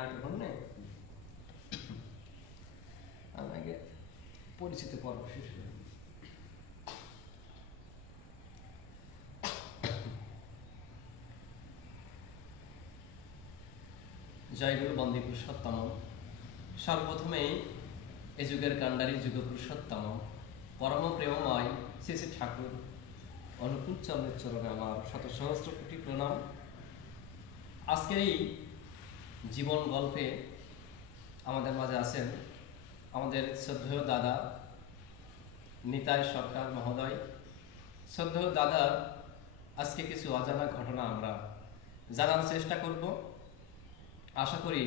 Microphone নেই, আমি আগে পরিচিত পর্ব শেষ করি। জয়গুরু বন্দে পুরুষোত্তম। সর্বপ্রথমেই এ যুগের কাণ্ডারী যুগ পুরুষোত্তম পরম প্রেমময় শ্রী শ্রী ঠাকুর অনুকূল চন্দ্রের চরণে আমার শত সহস্র কোটি প্রণাম। আজকের এই জীবন গল্পে আমাদের মাঝে আছেন আমাদের শ্রদ্ধেয় দাদা নিতাই সরকার মহোদয়। শ্রদ্ধেয় দাদার আজকে কিছু অজানা ঘটনা আমরা জানার চেষ্টা করব। আশা করি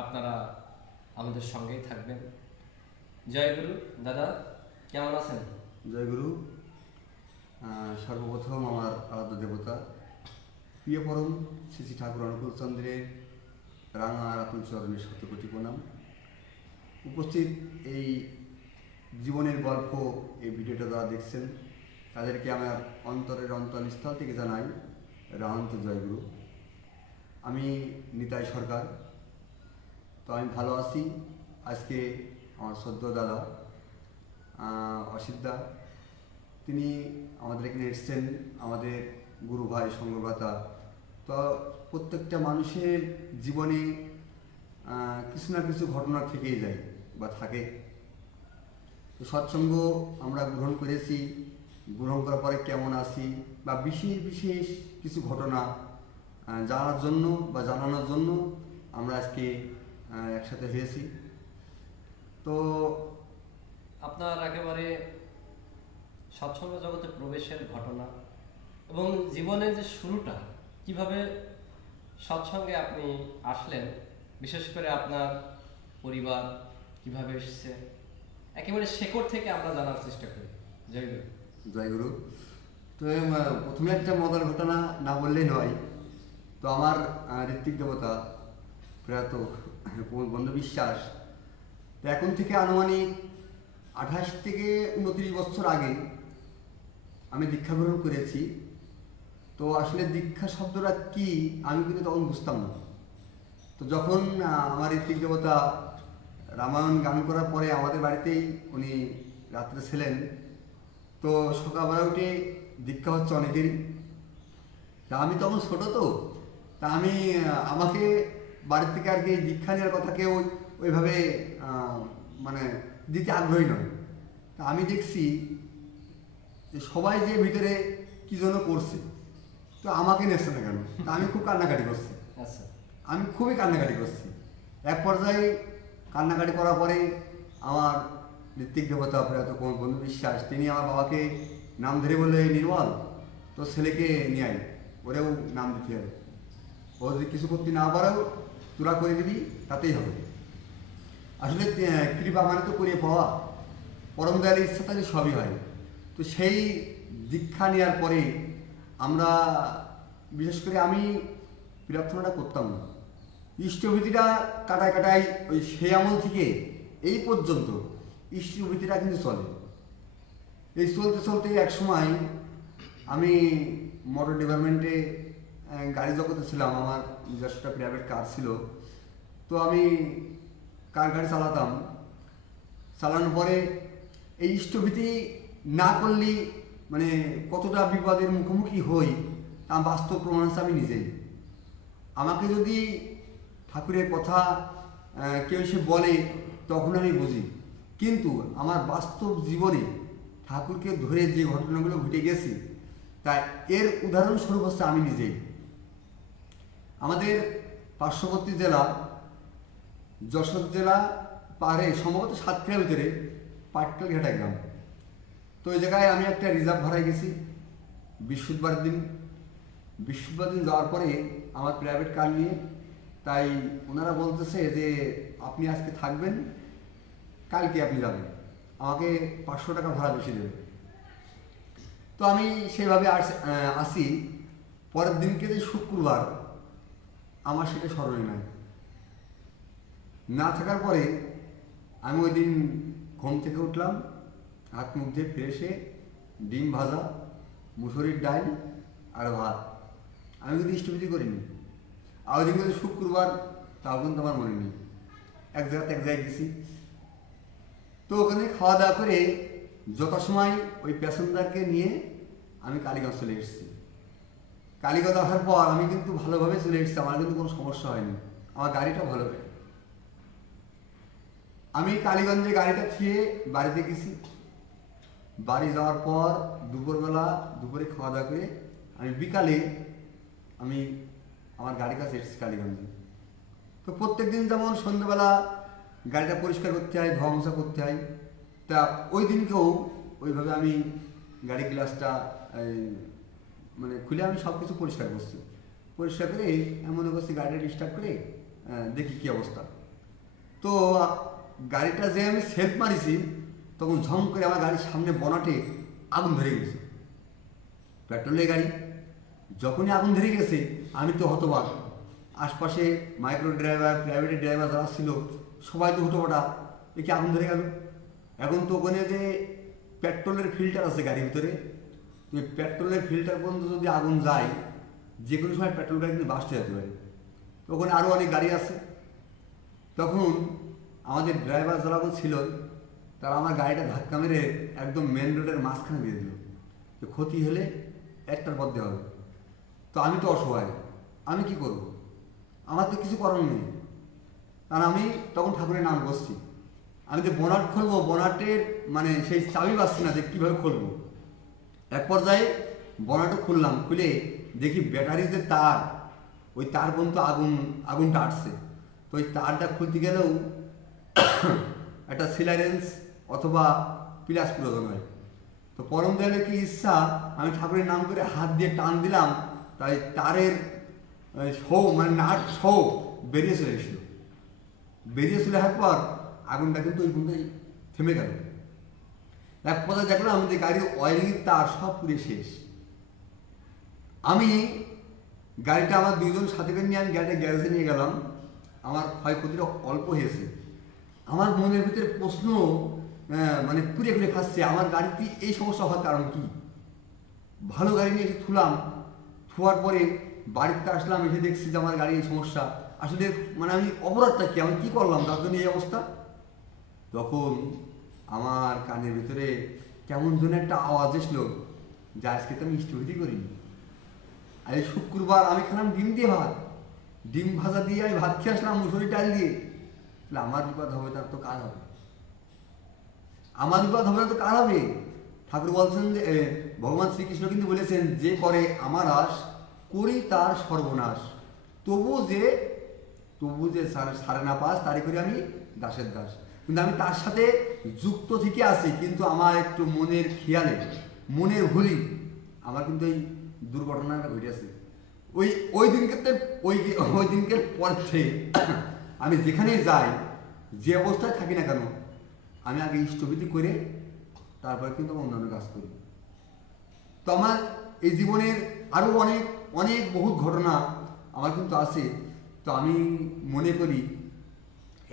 আপনারা আমাদের সঙ্গেই থাকবেন। জয় গুরু। দাদা কেমন আছেন? জয় গুরু। সর্বপ্রথম আমার আরাধ্য দেবতা প্রিয় পরম শ্রী শ্রী ঠাকুর অনুকূল চন্দ্রের রাঙা রাতুল চরণের শতকোটি প্রণাম। উপস্থিত এই জীবনের গল্প এই ভিডিওটা যারা দেখছেন তাদেরকে আমার অন্তরের অন্তরস্থল থেকে জানাই রাহান্ত জয় গুরু। আমি নিতাই সরকার। তো আমি ভালো আছি। আজকে আমার সদ্য দাদা অসিতদা তিনি আমাদের এখানে এসছেন, আমাদের গুরু ভাই সঙ্গভ্রাতা। তো প্রত্যেকটা মানুষের জীবনে কিছু না কিছু ঘটনা থেকেই যায় বা থাকে। তো সৎসঙ্গ আমরা গ্রহণ করেছি, গ্রহণ করার পরে কেমন আছি বা বিশেষ বিশেষ কিছু ঘটনা জানার জন্য বা জানানোর জন্য আমরা আজকে একসাথে হয়েছি। তো আপনার একেবারে সৎসঙ্গ জগতে প্রবেশের ঘটনা এবং জীবনের যে শুরুটা, কিভাবে সৎসঙ্গে আপনি আসলেন, বিশেষ করে আপনার পরিবার কিভাবে এসেছে, একেবারে শেকড় থেকে আমরা জানার চেষ্টা করি। জয় গুরু। জয় গুরু। তো প্রথমে একটা মজার ঘটনা না বললেই নয়। তো আমার ঋত্বিক দেবতা প্রয়াত বন্ধু বিশ্বাস, তো এখন থেকে আনুমানিক 28 থেকে 29 বছর আগে আমি দীক্ষা গ্রহণ করেছি। তো আসলে দীক্ষা শব্দটা কি আমি কিন্তু তখন বুঝতাম না। তো যখন আমার ঋত্বিক দেবতা রামায়ণ গান করার পরে আমাদের বাড়িতেই উনি রাত্রে ছিলেন, তো সকালবেলা উঠে দীক্ষা হচ্ছে অনেকেরই। তা আমি তখন ছোটো, তো তা আমি আমাকে বাড়ির থেকে আর কি দীক্ষা নেওয়ার কথা কেউ ওইভাবে মানে দিতে আগ্রহী নয়। তা আমি দেখছি যে সবাই যে ভিতরে কী জন্য করছে, তো আমাকে নেচ্ছে না কেন। তা আমি খুব কান্নাকাটি করছি। আচ্ছা। আমি খুবই কান্নাকাটি করছি। এক পর্যায়ে কান্নাকাটি করার পরে আমার ঋত্বিক দেবতা প্রয়াত বন্ধু বিশ্বাস তিনি আমার বাবাকে নাম ধরে বললে, নির্মল তোর ছেলেকে নিয়ে আয়, ওরেও নাম দিতে হবে, ও যদি কিছু করতে না পারেও তোরা করে দিবি, তাতেই হবে। আসলে কৃপা মানে তো করিয়ে পাওয়া, পরম দয়ালের ইচ্ছা থাকলে সবই হয়। তো সেই দীক্ষা নেওয়ার পরে আমরা বিশেষ করে আমি প্রার্থনাটা করতাম না, ইষ্টভীতিটা কাটায় কাটায় ওই সেই আমল থেকে এই পর্যন্ত ইষ্টভীতিটা কিন্তু চলে। এই চলতে চলতে এক সময় আমি মোটর ডিপার্টমেন্টে গাড়ি জগতে ছিলাম, আমার নিজস্ব একটা প্রাইভেট কার ছিল। তো আমি কার গাড়ি চালাতাম, চালানোর পরে এই ইষ্টভীতি না করলে মানে কতটা বিপদের মুখোমুখি হই তা বাস্তব প্রমাণ হচ্ছে আমি নিজেই। আমাকে যদি ঠাকুরের কথা কেউ এসে বলে তখন আমি বুঝি, কিন্তু আমার বাস্তব জীবনে ঠাকুরকে ধরে যে ঘটনাগুলো ঘটে গেছে তাই এর উদাহরণস্বরূপ হচ্ছে আমি নিজেই। আমাদের পার্শ্ববর্তী জেলা যশোর জেলা পাহাড়ে সম্ভবত সাতক্ষীরার ভিতরে পাটকেলঘাটা গ্রাম। তো ওই জায়গায় আমি একটা রিজার্ভ ভাড়ায় গেছি বৃহস্পতিবার দিন। বৃহস্পতিবার দিন যাওয়ার পরে আমার প্রাইভেট কার নিয়ে, তাই ওনারা বলতেছে যে আপনি আজকে থাকবেন, কালকে আপনি যাবেন, আমাকে 500 টাকা ভাড়া বেশি দেবে। তো আমি সেইভাবে আসি। পরের দিনকে যে শুক্রবার, আমার সেটা স্মরণে নাই। না থাকার পরে আমি ওই দিন ঘুম থেকে উঠলাম, হাত মুখ দিয়ে ফ্রেশে ডিম ভাজা, মুসুরির ডাল আর ভাত। আমি কিন্তু ইষ্টভীতি করিনি। আর ওই দিন কিন্তু শুক্রবার তাও কিন্তু আমার মনে নেই। এক জায়গায় গেছি, তো ওখানে খাওয়া দাওয়া করে যথাসময় ওই প্যাসেঞ্জারকে নিয়ে আমি কালীগঞ্জ চলে এসেছি। কালীগঞ্জ আসার পর আমি কিন্তু ভালোভাবে চলে এসেছি, আমার কিন্তু কোনো সমস্যা হয়নি, আমার গাড়িটা ভালো হয়। আমি কালীগঞ্জে গাড়িটা থুয়ে বাড়িতে গেছি। বাড়ি যাওয়ার পর দুপুরে খাওয়া দাওয়া করে আমি বিকালে আমি আমার গাড়ির কাছে এসেছি কালীগঞ্জে। তো প্রত্যেকদিন যেমন সন্ধ্যেবেলা গাড়িটা পরিষ্কার করতে হয়, ধোয়া মোছা করতে হয়, তা ওই দিনকেও ওইভাবে আমি গাড়ি গ্লাসটা মানে খুলে আমি সব কিছু পরিষ্কার করছি। পরিষ্কার করে এমন করছি গাড়িটা স্টার্ট করে দেখি কী অবস্থা। তো গাড়িটা যে আমি সেলফ মারিছি তখন ঝম করে আমার গাড়ির সামনে বনাটে আগুন ধরে গেছে। পেট্রোলের গাড়ি, যখনই আগুন ধরে গেছে আমি তো হতবাক। আশপাশে মাইক্রো ড্রাইভার, প্রাইভেটের ড্রাইভার যারা ছিল সবাই তো হুটোপাটা, এ কি আগুন ধরে গেল। এখন তো ওখানে যে পেট্রোলের ফিল্টার আছে গাড়ির ভিতরে, ওই পেট্রোলের ফিল্টার পর্যন্ত যদি আগুন যায় যে কোনো সময় পেট্রোল গাড়ি কিন্তু বাস্ট হয়ে যেতে পারে। তো ওখানে আরও অনেক গাড়ি আছে। তখন আমাদের ড্রাইভার যারা ছিল তারা আমার গাড়িটা ধাক্কা মেরে একদম মেন রোডের মাঝখানে দিয়ে দিল, যে ক্ষতি হলে একটার পর দেওয়া হবে। তো আমি তো অসহায়, আমি কি করব, আমার তো কিছু করার নেই। কারণ আমি তখন ঠাকুরের নাম বসছি, আমি যে বোনাট খুলবো, বোনাটের মানে সেই চাবি পাচ্ছি না যে কীভাবে খুলবো। এক পর্যায়ে বোনাটও খুললাম, খুলে দেখি ব্যাটারি যে তার, ওই তার পর্যন্ত আগুনটা আসছে। তো ওই তারটা খুলতে গেলেও একটা সিলারেন্স অথবা প্লাস প্রয়োজন হয়। তো পরম দয়ালের কি ইচ্ছা, আমি ঠাকুরের নাম করে হাত দিয়ে টান দিলাম, তাই তারের মানে নাট বেরিয়ে চলে এসেছিল। বেরিয়ে চলে আসার পর আগুনটা কিন্তু ওই পর্যন্তই থেমে গেল। এক পর্যায়ে দেখলাম যে গাড়ির অয়েলিং তার সব পুড়ে শেষ। আমি গাড়িটা আমার দুইজন সাথে করে নিয়ে আমি গাড়িটা গ্যারেজে নিয়ে গেলাম। আমার ক্ষয়ক্ষতিটা অল্প হয়েছে। আমার মনের ভিতরে প্রশ্ন মানে কুড়ে কুড়ে খাচ্ছে, আমার গাড়িতে এই সমস্যা হওয়ার কারণ কি। ভালো গাড়ি নিয়ে এসে থুয়ার পরে বাড়িতে আসলাম, এসে দেখছি যে আমার গাড়ি এই সমস্যা। আসলে মানে আমি অপরাধটা কি, আমি কি করলাম তার জন্য এই অবস্থা। তখন আমার কানের ভিতরে কেমন যেন একটা আওয়াজ এসলো যে আজকে তো আমি ইষ্টভূতি করিনি। আর এই শুক্রবার আমি খেলাম ডিম ভাজা দিয়ে আমি ভাত খেয়ে আসলাম মুসুরি ডাল দিয়ে। তাহলে আমার বিপদ হবে, তার তো কার হবে, আমার বিপদ হবে না তো কার হবে। ঠাকুর বলছেন যে ভগবান শ্রীকৃষ্ণ কিন্তু বলেছেন, যে করে আমার আশ করি তার সর্বনাশ, তবু যে সারে না পাস তারই করে আমি দাসের দাস। কিন্তু আমি তার সাথে যুক্ত থেকে আছি, কিন্তু আমার একটু মনের খেয়ালে, মনের ভুলি আমার কিন্তু এই দুর্ঘটনাটা ঘটেছে। ওই দিনকে পর থেকে আমি যেখানেই যাই, যে অবস্থায় থাকি না কেন, আমি আগে ইষ্টভীতি করে তারপরে কিন্তু আমি অন্যান্য কাজ করি। তো আমার এই জীবনের আরও অনেক বহুত ঘটনা আমার কিন্তু আছে। তো আমি মনে করি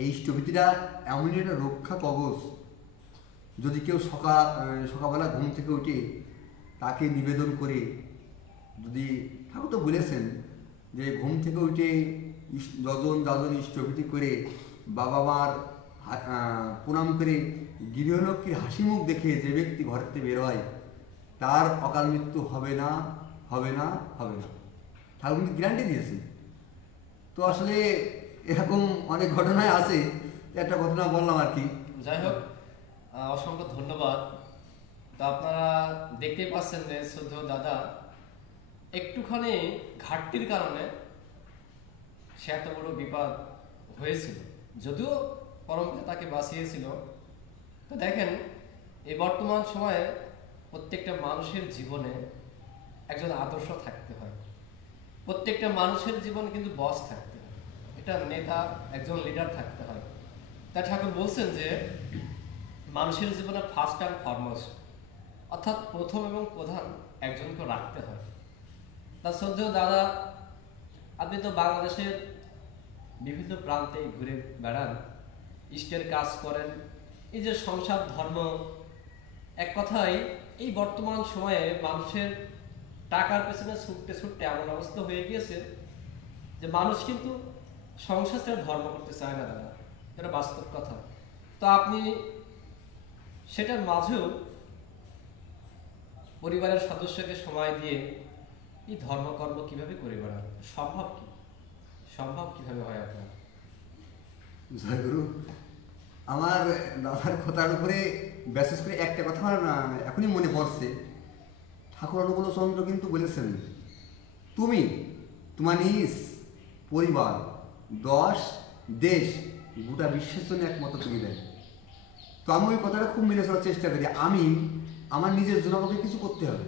এই ইষ্টভীতিটা এমনই একটা রক্ষা কবচ, যদি কেউ সকালবেলা ঘুম থেকে উঠে তাকে নিবেদন করে, যদি ঠাকুর তো বলেছেন যে ঘুম থেকে উঠে যজন ইষ্টভীতি করে বাবা মার প্রণাম করে গৃহলক্ষ্মীর হাসি মুখ দেখে যে ব্যক্তি ঘর থেকে বের হয় তার অকাল মৃত্যু হবে না। ঠাকুর কিন্তু গ্যারান্টি দিয়েছে। তো আসলে এরকম অনেক ঘটনায় আছে, একটা ঘটনা বললাম আর কি। যাই হোক, অসংখ্য ধন্যবাদ। তো আপনারা দেখতেই পাচ্ছেন যে শ্রদ্ধেয় দাদা একটুখানি ঘাটতির কারণে সে এত বড় বিপদ হয়েছিল, যদিও পরমপিতা তাকে বাঁচিয়েছিল। তো দেখেন, এই বর্তমান সময়ে প্রত্যেকটা মানুষের জীবনে একজন আদর্শ থাকতে হয়, প্রত্যেকটা মানুষের জীবনে কিন্তু বস থাকতে হয়, এটা নেতা, একজন লিডার থাকতে হয়। তা ঠাকুর বলছেন যে মানুষের জীবনে ফার্স্ট অ্যান্ড ফরমোস্ট, অর্থাৎ প্রথম এবং প্রধান একজনকে রাখতে হয়। তার শ্রদ্ধেয় দাদা, আপনি তো বাংলাদেশের বিভিন্ন প্রান্তে ঘুরে বেড়ান, ইষ্টের কাজ করেন, এই যে সংসার ধর্ম, এক কথায় এই বর্তমান সময়ে মানুষের টাকার পেছনে ছুটতে এমন অবস্থা হয়ে গিয়েছে যে মানুষ কিন্তু সংসার ছেড়ে ধর্ম করতে চায় না দাদা, এটা বাস্তব কথা। তো আপনি সেটার মাঝেও পরিবারের সদস্যকে সময় দিয়ে এই ধর্মকর্ম কিভাবে করে বেড়ান, সম্ভব কি, সম্ভব কিভাবে হয় আপনার? জয়গুরু, আমার দাদার কথার উপরে বিশেষ করে একটা কথা আমার এখনই মনে পড়ছে। ঠাকুর অনুকূল চন্দ্র কিন্তু বলেছেন, তুমি তোমার নিজ পরিবার, দশ দেশ, গোটা বিশ্বের জন্য একমাত্র তুমি দেয়। তো আমি ওই কথাটা খুব মেনে চলার চেষ্টা করি। আমি আমার নিজের জন্য আমাকে কিছু করতে হবে।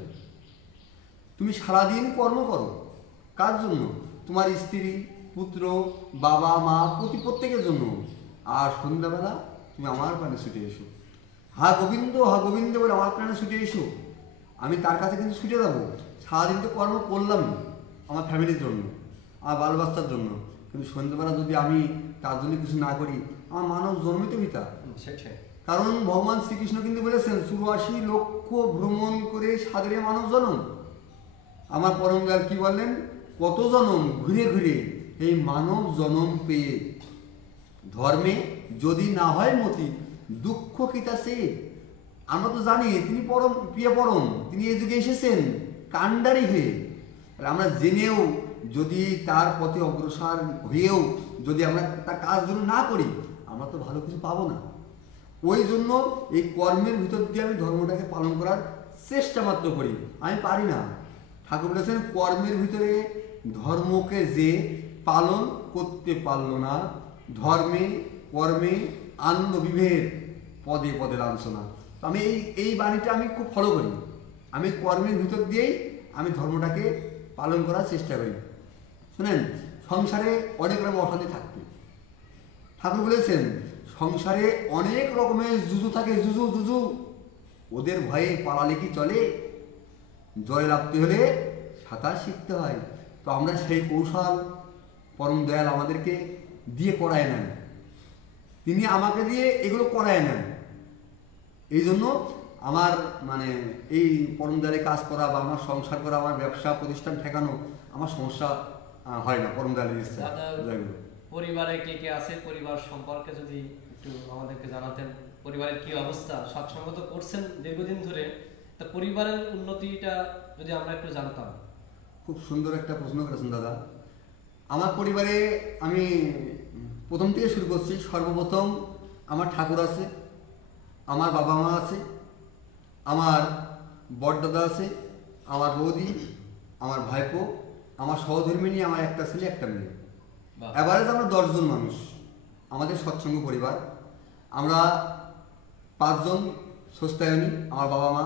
তুমি সারাদিন কর্ম করো, কার জন্য? তোমার স্ত্রী, পুত্র, বাবা, মা, প্রত্যেকের জন্য। আর সন্ধ্যাবেলা তুমি আমার প্রাণে ছুটে এসো, হা গোবিন্দ বলে আমার প্রাণে ছুটে এসো। আমি তার কাছে কিন্তু ছুটে যাবো। সারাদিন তো কর্ম করলাম আমার ফ্যামিলির জন্য, আমার বাল বাচ্চার জন্য, কিন্তু সন্ধ্যাবেলা যদি আমি তার জন্য কিছু না করি, আমার মানব জন্মিত পিতা। সেটাই। কারণ ভগবান শ্রীকৃষ্ণ কিন্তু বলেছেন, 84 লক্ষ ভ্রমণ করে সাদরে মানব জনম। আমার পরম দয়াল কি বললেন? কত জনম ঘুরে ঘুরে এই মানব জনম পেয়ে ধর্মে যদি না হয় মতি, দুঃখ কিতা সে। আমরা তো জানি তিনি পরম প্রিয় পরম, তিনি এই যুগে এসেছেন কাণ্ডারি হয়ে। আর আমরা জেনেও যদি তার পথে অগ্রসর হয়েও যদি আমরা তার কাজগুলো না করি, আমরা তো ভালো কিছু পাবো না। ওই জন্য এই কর্মের ভিতর দিয়ে আমি ধর্মটাকে পালন করার চেষ্টা মাত্র করি। আমি পারি না। ঠাকুর বলেছেন, কর্মের ভিতরে ধর্মকে যে পালন করতে পারল না, ধর্মে কর্মে আনন্দ বিভেদ, পদে পদে লাঞ্ছনা। তো আমি এই বাণীটা আমি খুব ফলো করি। আমি কর্মের ভিতর দিয়েই আমি ধর্মটাকে পালন করার চেষ্টা করি। শুনেন, সংসারে অনেক রকম অশান্তি থাকবে। ঠাকুর বলেছেন, সংসারে অনেক রকমের জুজু থাকে, জুজু। ওদের ভয়ে পালালে কি চলে? জয় লাভতে হলে সাঁতার শিখতে হয়। তো আমরা সেই কৌশল পরম দয়াল আমাদেরকে দিয়ে করায় নেন, তিনি আমাকে দিয়ে এগুলো করায় নেন। এই জন্য আমার এই পরম দয়ালে কাজ করা বা আমার সংসার করা, আমার ব্যবসা প্রতিষ্ঠান ঠেকানো আমার সমস্যা হয় না, পরম দয়ালের ইচ্ছা। পরিবারে কে কে আছে, পরিবার সম্পর্কে যদি একটু আমাদেরকে জানাতেন। পরিবারের কি অবস্থা? সৎসঙ্গ তো করছেন দীর্ঘদিন ধরে, তা পরিবারের উন্নতিটা যদি আমরা একটু জানতাম। খুব সুন্দর একটা প্রশ্ন করেছেন দাদা। আমার পরিবারে আমি প্রথম থেকে শুরু করছি। সর্বপ্রথম আমার ঠাকুর আছে, আমার বাবা মা আছে, আমার বড়দাদা আছে, আমার বৌদি, আমার ভাইপো, আমার সহধর্মিনী, আমার একটা ছেলে একটা মেয়ে। এভারেজ আমরা 10 জন মানুষ আমাদের সৎসঙ্গ পরিবার। আমরা 5 জন স্বস্তায়নী, আমার বাবা মা।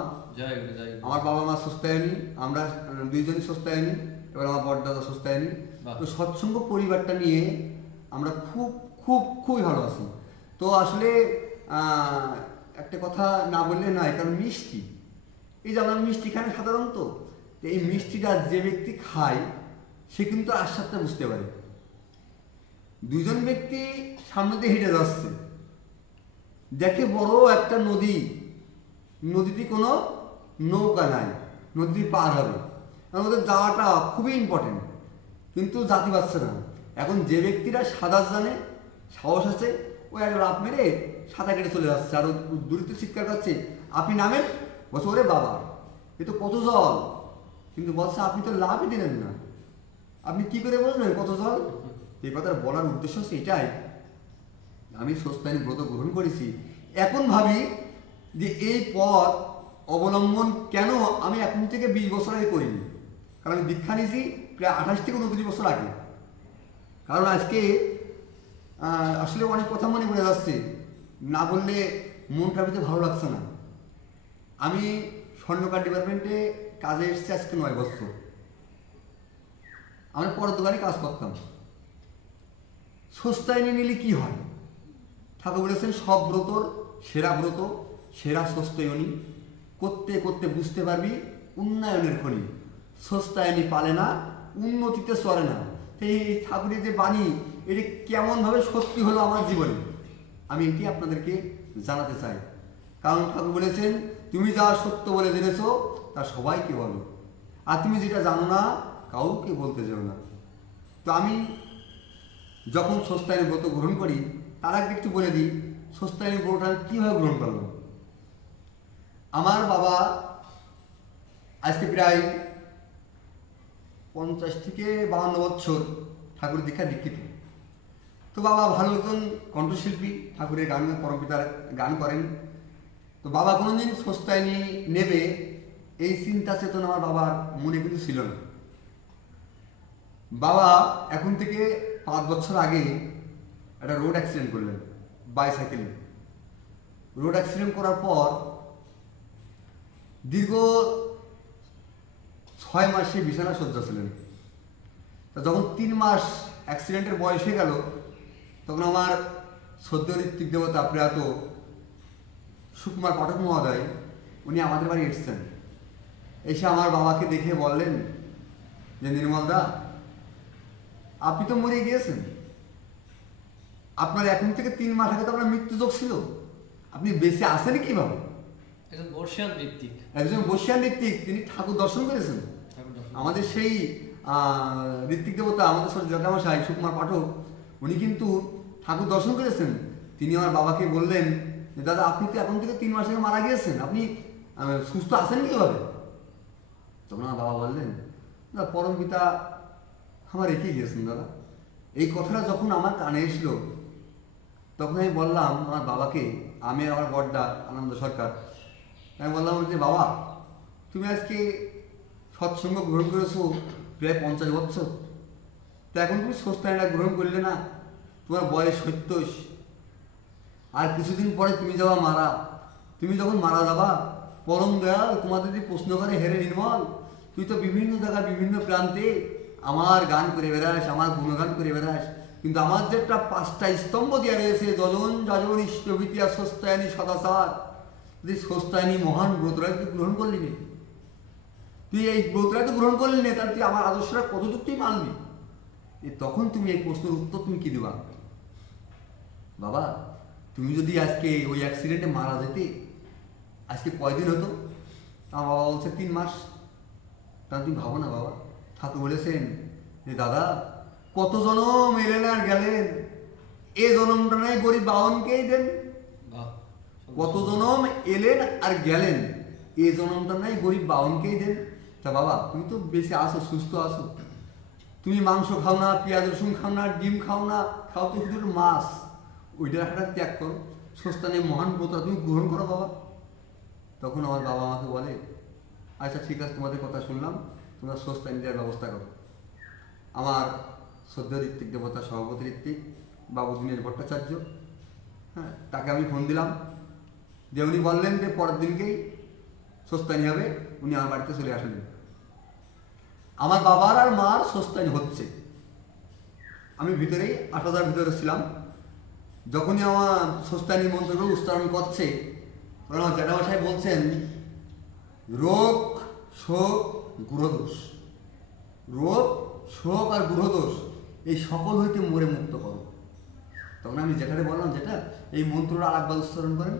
আমার বাবা মা স্বস্তায়নী, আমরা 2 জনই স্বস্তায়নী, এবার আমার বড়দাদা স্বস্তায়নী। তো সৎসঙ্গ পরিবারটা নিয়ে আমরা খুবই ভালো আছি। তো আসলে একটা কথা না বললে নয়, কারণ মিষ্টি, এই যে আমরা মিষ্টি খাই সাধারণত, এই মিষ্টিটা যে ব্যক্তি খায় সে কিন্তু আস্বাদটা বুঝতে পারে। 2 জন ব্যক্তি সামনে দিয়ে হেঁটে যাচ্ছে, দেখে বড় একটা নদী, নদীতে কোনো নৌকা নাই, নদীটি পার হবে, ওদের যাওয়াটা খুবই ইম্পর্টেন্ট, কিন্তু জাতি পাচ্ছে না। এখন যে ব্যক্তিরা সাঁতার জানে, সাহস আছে, ও একটা লাফ মেরে সাঁতার কেটে চলে যাচ্ছে, আর দূরিতে চিৎকার করছে, আপনি নামেন। বলছে, ওরে বাবা, এ তো কত জল। কিন্তু বলছে, আপনি তো লাভই দিলেন না, আপনি কি করে বলবেন কত জল? এই কথার বলার উদ্দেশ্য হচ্ছে এটাই, আমি স্বস্তায়নী ব্রত গ্রহণ করেছি। এখন ভাবি যে এই পথ অবলম্বন কেন আমি এখন থেকে 20 বছর আগে করিনি। কারণ আমি দীক্ষা নিয়েছি প্রায় 28 থেকে 29 বছর আগে। কারণ আজকে আসলে অনেক কথা মনে পড়ে যাচ্ছে, না বললে মনটা ভিতরে ভালো লাগছে না। আমি স্বর্ণকার ডিপার্টমেন্টে কাজে এসেছি আজকে 9 বছর। আমি পরের দোকানে কাজ করতাম। স্বস্তায়নী নিলে কি হয়? ঠাকুর বলেছেন, সব ব্রতর সেরা ব্রত, সেরা স্বস্তায়নী। করতে করতে বুঝতে পারবি উন্নয়নের খনি। স্বস্তায়নী পালে না, উন্নতিতে চলে না। এই ঠাকুরের যে বাণী, এটি কেমনভাবে সত্যি হলো আমার জীবনে, আমি এটি আপনাদেরকে জানাতে চাই। কারণ ঠাকুর বলেছেন, তুমি যা সত্য বলে জেনেছো তা সবাইকে বলো, আর তুমি যেটা জানো না কাউকে বলতে যাও না। তো আমি যখন সস্তায়নী ব্রত গ্রহণ করি তার আগে একটু বলে দিই সস্তায়নী ব্রতটা আমি কীভাবে গ্রহণ করলাম। আমার বাবা আজকে প্রায় 50 থেকে 52 বছর ঠাকুর দীক্ষা দীক্ষিত। তো বাবা ভালো একজন কণ্ঠশিল্পী, ঠাকুরের গান পরমপিতার গান করেন। তো বাবা কোনোদিন সস্তায়নী নেবে এই চিন্তা চেতনা আমার বাবার মনে কিন্তু ছিল না। বাবা এখন থেকে 5 বছর আগে একটা রোড অ্যাক্সিডেন্ট করলেন বাইসাইকেলে। রোড অ্যাক্সিডেন্ট করার পর দীর্ঘ 6 মাসে বিছানা শয্যা ছিলেন। তা যখন 3 মাস অ্যাক্সিডেন্টের বয়স হয়ে গেল তখন আমার সদ্য ঋত্বিক দেবতা প্রয়াত সুকুমার পাঠক মহোদয় উনি আমাদের বাড়ি এসেছেন। এসে আমার বাবাকে দেখে বললেন যে নির্মলদা, আপনি তো মরে গিয়েছেন, আপনার এখন থেকে 3 মাস আগে তো আপনার মৃত্যুযোগ ছিল, আপনি বেঁচে আসেন কিভাবে? একজন বর্ষিয়ান ঋত্বিক, একজন বর্ষিয়ান ঋত্বিক, তিনি ঠাকুর দর্শন করেছেন। আমাদের সেই ঋত্বিক দেবতা আমাদের জ্যাঠামশাই সুকুমার পাঠক উনি কিন্তু ঠাকুর দর্শন করেছেন। তিনি আমার বাবাকে বললেন যে দাদা, আপনি তো এখন থেকে 3 মাস আগে মারা গিয়েছেন, আপনি সুস্থ আছেন কিভাবে? তখন আমার বাবা বললেন, না পরম পিতা আমার রেখে গিয়েছেন দাদা। এই কথাটা যখন আমার কানে এসলো তখন আমি বললাম আমার বাবাকে, আমি আমার বড়দা আনন্দ সরকার, আমি বললাম যে বাবা, তুমি আজকে সৎসঙ্গ গ্রহণ করেছো প্রায় 50 বছর, তো এখন তুমি সস্তায়নীটা গ্রহণ করলে না, তোমার বয়স 70, আর কিছুদিন পরে তুমি যাওয়া মারা, তুমি যখন মারা যাবা পরম দয়াল তোমাদের যদি প্রশ্ন করে, হেরে নির্মল, তুই তো বিভিন্ন জায়গায় বিভিন্ন প্রান্তে আমার গান করে বেড়াস, আমার গুণগান করে বেড়াস, কিন্তু আমার যে একটা 5টা স্তম্ভ দেওয়া রয়েছে, যজন যাজন ইষ্টভীতি আর সস্তায়নী সদাচার, যদি সস্তায়নী মহান ব্রতরা তুই গ্রহণ করলি নে, তুই এই ব্রতরা তো গ্রহণ করলি নে, তাহলে তুই আমার আদর্শটা কতটুকু তুই মানবি? তখন তুমি এই প্রশ্নের উত্তর তুমি কি দেবা? বাবা, তুমি যদি আজকে ওই অ্যাক্সিডেন্টে মারা যেতে, আজকে কয়দিন হতো? আমার বাবা বলছে 3 মাস। তাহলে তুমি ভাবো না বাবা, ঠাকুর বলেছেন যে দাদা, কত জনম এলেন আর গেলেন, এ জনমটা নাই গরিব বাহনকেই দেন। কত জনম এলেন আর গেলেন, এ জনমটা নাই গরিব বাহনকেই দেন। তা বাবা, তুমি তো বেশি আসো, সুস্থ আসো, তুমি মাংস খাও না, পেঁয়াজ রসুন খাও না, ডিম খাও না, খাও তো শুধু মাছ, ওইটা একটা ত্যাগ করো, সস্তানে মহান ব্রত তুমি গ্রহণ করো বাবা। তখন আমার বাবা আমাকে বলে, আচ্ছা ঠিক আছে, তোমাদের কথা শুনলাম, তোমরা সস্তানি দেওয়ার ব্যবস্থা করো। আমার সদ্য ঋত্বিক দেবতা সভাপতি ঋত্বিক বাবু দীনেশ ভট্টাচার্য, হ্যাঁ, তাকে আমি ফোন দিলাম, যে উনি বললেন যে পরের দিনকেই সস্তানি হবে, উনি আমার বাড়িতে চলে আসলেন। আমার বাবার আর মার সস্তানি হচ্ছে, আমি ভিতরেই 8,000 ভিতরে ছিলাম। যখনই আমার সস্তানি মন্ত্রগুলো উচ্চারণ করছে তখন আমার জ্যাঠামশাই বলছেন, রোগ শোক গ্রহদোষ, রোগ শোক আর গ্রহদোষ এই সকল হইতে মোরে মুক্ত করো। তখন আমি যেটারে বললাম, যেটা এই মন্ত্রটা আরেকবার উচ্চারণ করেন।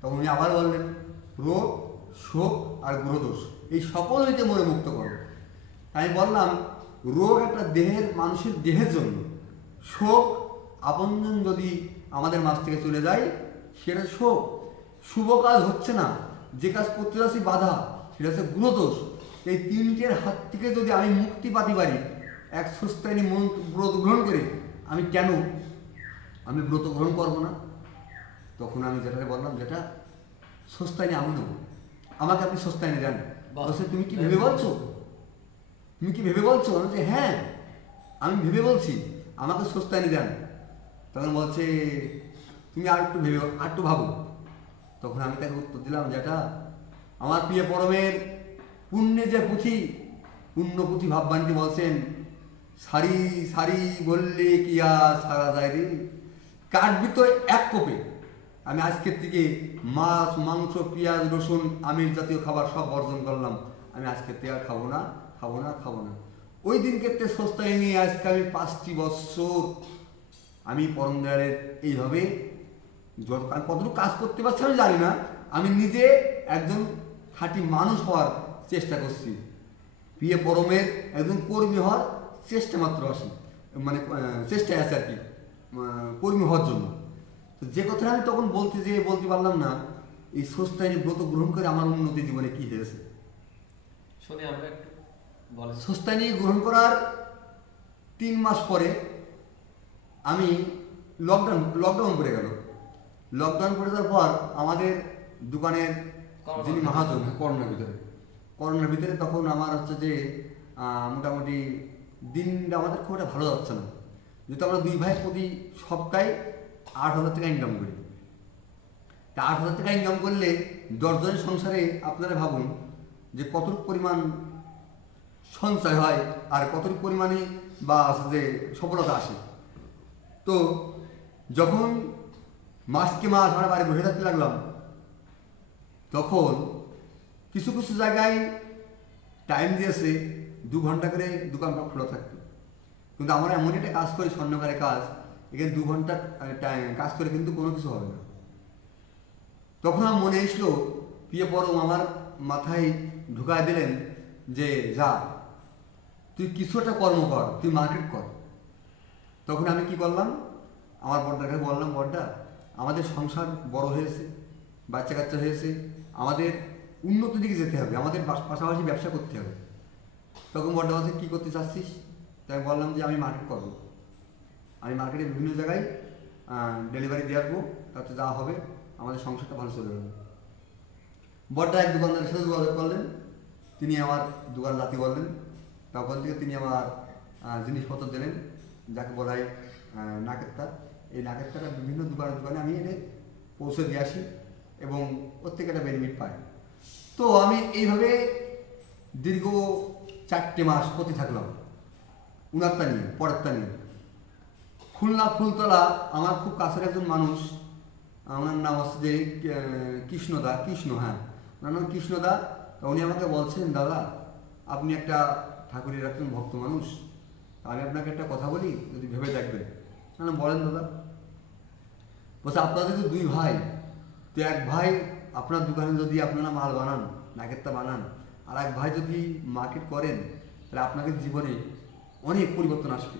তখন উনি আবার বললেন, রোগ শোক আর গ্রহদোষ এই সকল হইতে মোরে মুক্ত করো। আমি বললাম, রোগ একটা দেহের, মানুষের দেহের জন্য, শোক আপনজন যদি আমাদের মাঝ থেকে চলে যায় সেটা শোক, শুভ কাজ হচ্ছে না, যে কাজ করতে যাচ্ছি বাধা, সেটা হচ্ছে গ্রহদোষ। এই 3টের হাত থেকে যদি আমি মুক্তি পাতে পারি এক সস্তায়নী ব্রত গ্রহণ করে, আমি কেন আমি ব্রত গ্রহণ করবো না? তখন আমি যেটাকে বললাম, যেটা সস্তায়নী আমি নেবো, আমাকে আপনি সস্তায়নী দেন। বলছে, তুমি কি ভেবে বলছো? তুমি কি ভেবে বলছো? যে হ্যাঁ, আমি ভেবে বলছি, আমাকে সস্তায়নী দেন। তখন বলছে, তুমি আর একটু ভেবে, আর একটু ভাবো। তখন আমি তাকে উত্তর দিলাম, যেটা আমার প্রিয় পরমের পুণ্যে যে পুঁথি, পুণ্য পুঁথি ভাববাণীতে বলছেন, সারি সারি বললে কি আর সারা যায় রে, কাটবি তো এক কোপে। আমি আজকের থেকে মাছ মাংস পেঁয়াজ রসুন আমিষ জাতীয় খাবার সব বর্জন করলাম, আমি আজকের থেকে আর খাবো না, খাবো না, খাবো না। ওই দিন ক্ষেত্রে সস্তায় নিয়ে আজকে আমি 5টি বৎসর আমি পরম দয়ালের এইভাবে আমি কতটুকু কাজ করতে পারছি আমি জানি না, আমি নিজে একজন খাঁটি মানুষ হওয়ার চেষ্টা করছি, প্রিয় পরমের একজন কর্মী হওয়ার চেষ্টা মাত্র আছি। মানে চেষ্টায় আছে আর কি, কর্মী হওয়ার জন্য। তো যে কথাটা আমি তখন বলতে পারলাম না, এই সস্তায়নী ব্রত গ্রহণ করে আমার উন্নতি জীবনে কি হয়েছে। শুনে আমরা একটু বলেন। সস্তায়নী গ্রহণ করার 3 মাস পরে আমি লকডাউন পড়ে গেল। লকডাউন পড়ে যাওয়ার পর আমাদের দোকানের যিনি মহাজন, করোনার ভিতরে তখন আমার হচ্ছে যে মোটামুটি দিনটা আমাদের খুব একটা ভালো যাচ্ছে না, যেহেতু আমরা 2 ভাই প্রতি সপ্তাহে 8,000 টাকা ইনকাম করি। তা 8,000 টাকা ইনকাম করলে 10 জনের সংসারে আপনারা ভাবুন যে কতটুকু পরিমাণ সঞ্চয় হয় আর কতটুকু পরিমাণে বা যে সফলতা আসে। তো যখন মাসকে মাস আমরা বাড়ি বসে থাকতে লাগলাম, তখন কিছু কিছু জায়গায় টাইম দিয়েছে 2 ঘন্টা করে দোকানপাট খোলা থাকতো, কিন্তু আমরা এমন একটা কাজ করি, স্বর্ণকারের কাজ, এখানে 2 ঘন্টা কাজ করে কিন্তু কোনো কিছু হবে না। তখন আমার মনে এসলো, প্রিয় পরম আমার মাথায় ঢুকায় দিলেন যে যা তুই কিছু একটা কর্ম কর, তুই মার্কেট কর। তখন আমি কি করলাম, আমার বড়দাকে বললাম, বড়দা আমাদের সংসার বড় হয়েছে, বাচ্চা কাচ্চা হয়েছে, আমাদের উন্নতির দিকে যেতে হবে, আমাদের পাশাপাশি ব্যবসা করতে হবে। তখন বড়দা বলছে কী করতে চাচ্ছিস? তাই বললাম যে আমি মার্কেট করবো, আমি মার্কেটে বিভিন্ন জায়গায় ডেলিভারি দিয়ে আসবো, তাতে যা হবে আমাদের সংসারটা ভালো চলে যাবে। বড়দা এক দোকানদারের সাথে যোগাযোগ করলেন, তিনি আমার দোকান জাতি বললেন, তখন থেকে তিনি আমার জিনিসপত্র দিলেন, যাকে বলা হয় নাকের তার। এই নাকের তারটা বিভিন্ন দোকানে আমি এনে পৌঁছে দিয়ে আসি এবং ওর থেকে একটা বেনিফিট পাই। তো আমি এইভাবে দীর্ঘ 4টে মাস প্রতি থাকলাম উনারটা নিয়ে, পরেরটা নিয়ে। খুলনা ফুলতলা আমার খুব কাছের একজন মানুষ, ওনার নাম হচ্ছে যে কৃষ্ণ, হ্যাঁ ওনার নাম কৃষ্ণদা। উনি আমাকে বলছেন, দাদা আপনি একটা ঠাকুরের একজন ভক্ত মানুষ, আমি আপনাকে একটা কথা বলি, যদি ভেবে দেখবেন। বলেন দাদা। বলছে আপনারা যদি 2 ভাই, তো এক ভাই আপনার দোকানে যদি আপনারা মাল বানান, নাকেরটা বানান, আর এক ভাই যদি মার্কেট করেন, তাহলে আপনাদের জীবনে অনেক পরিবর্তন আসবে।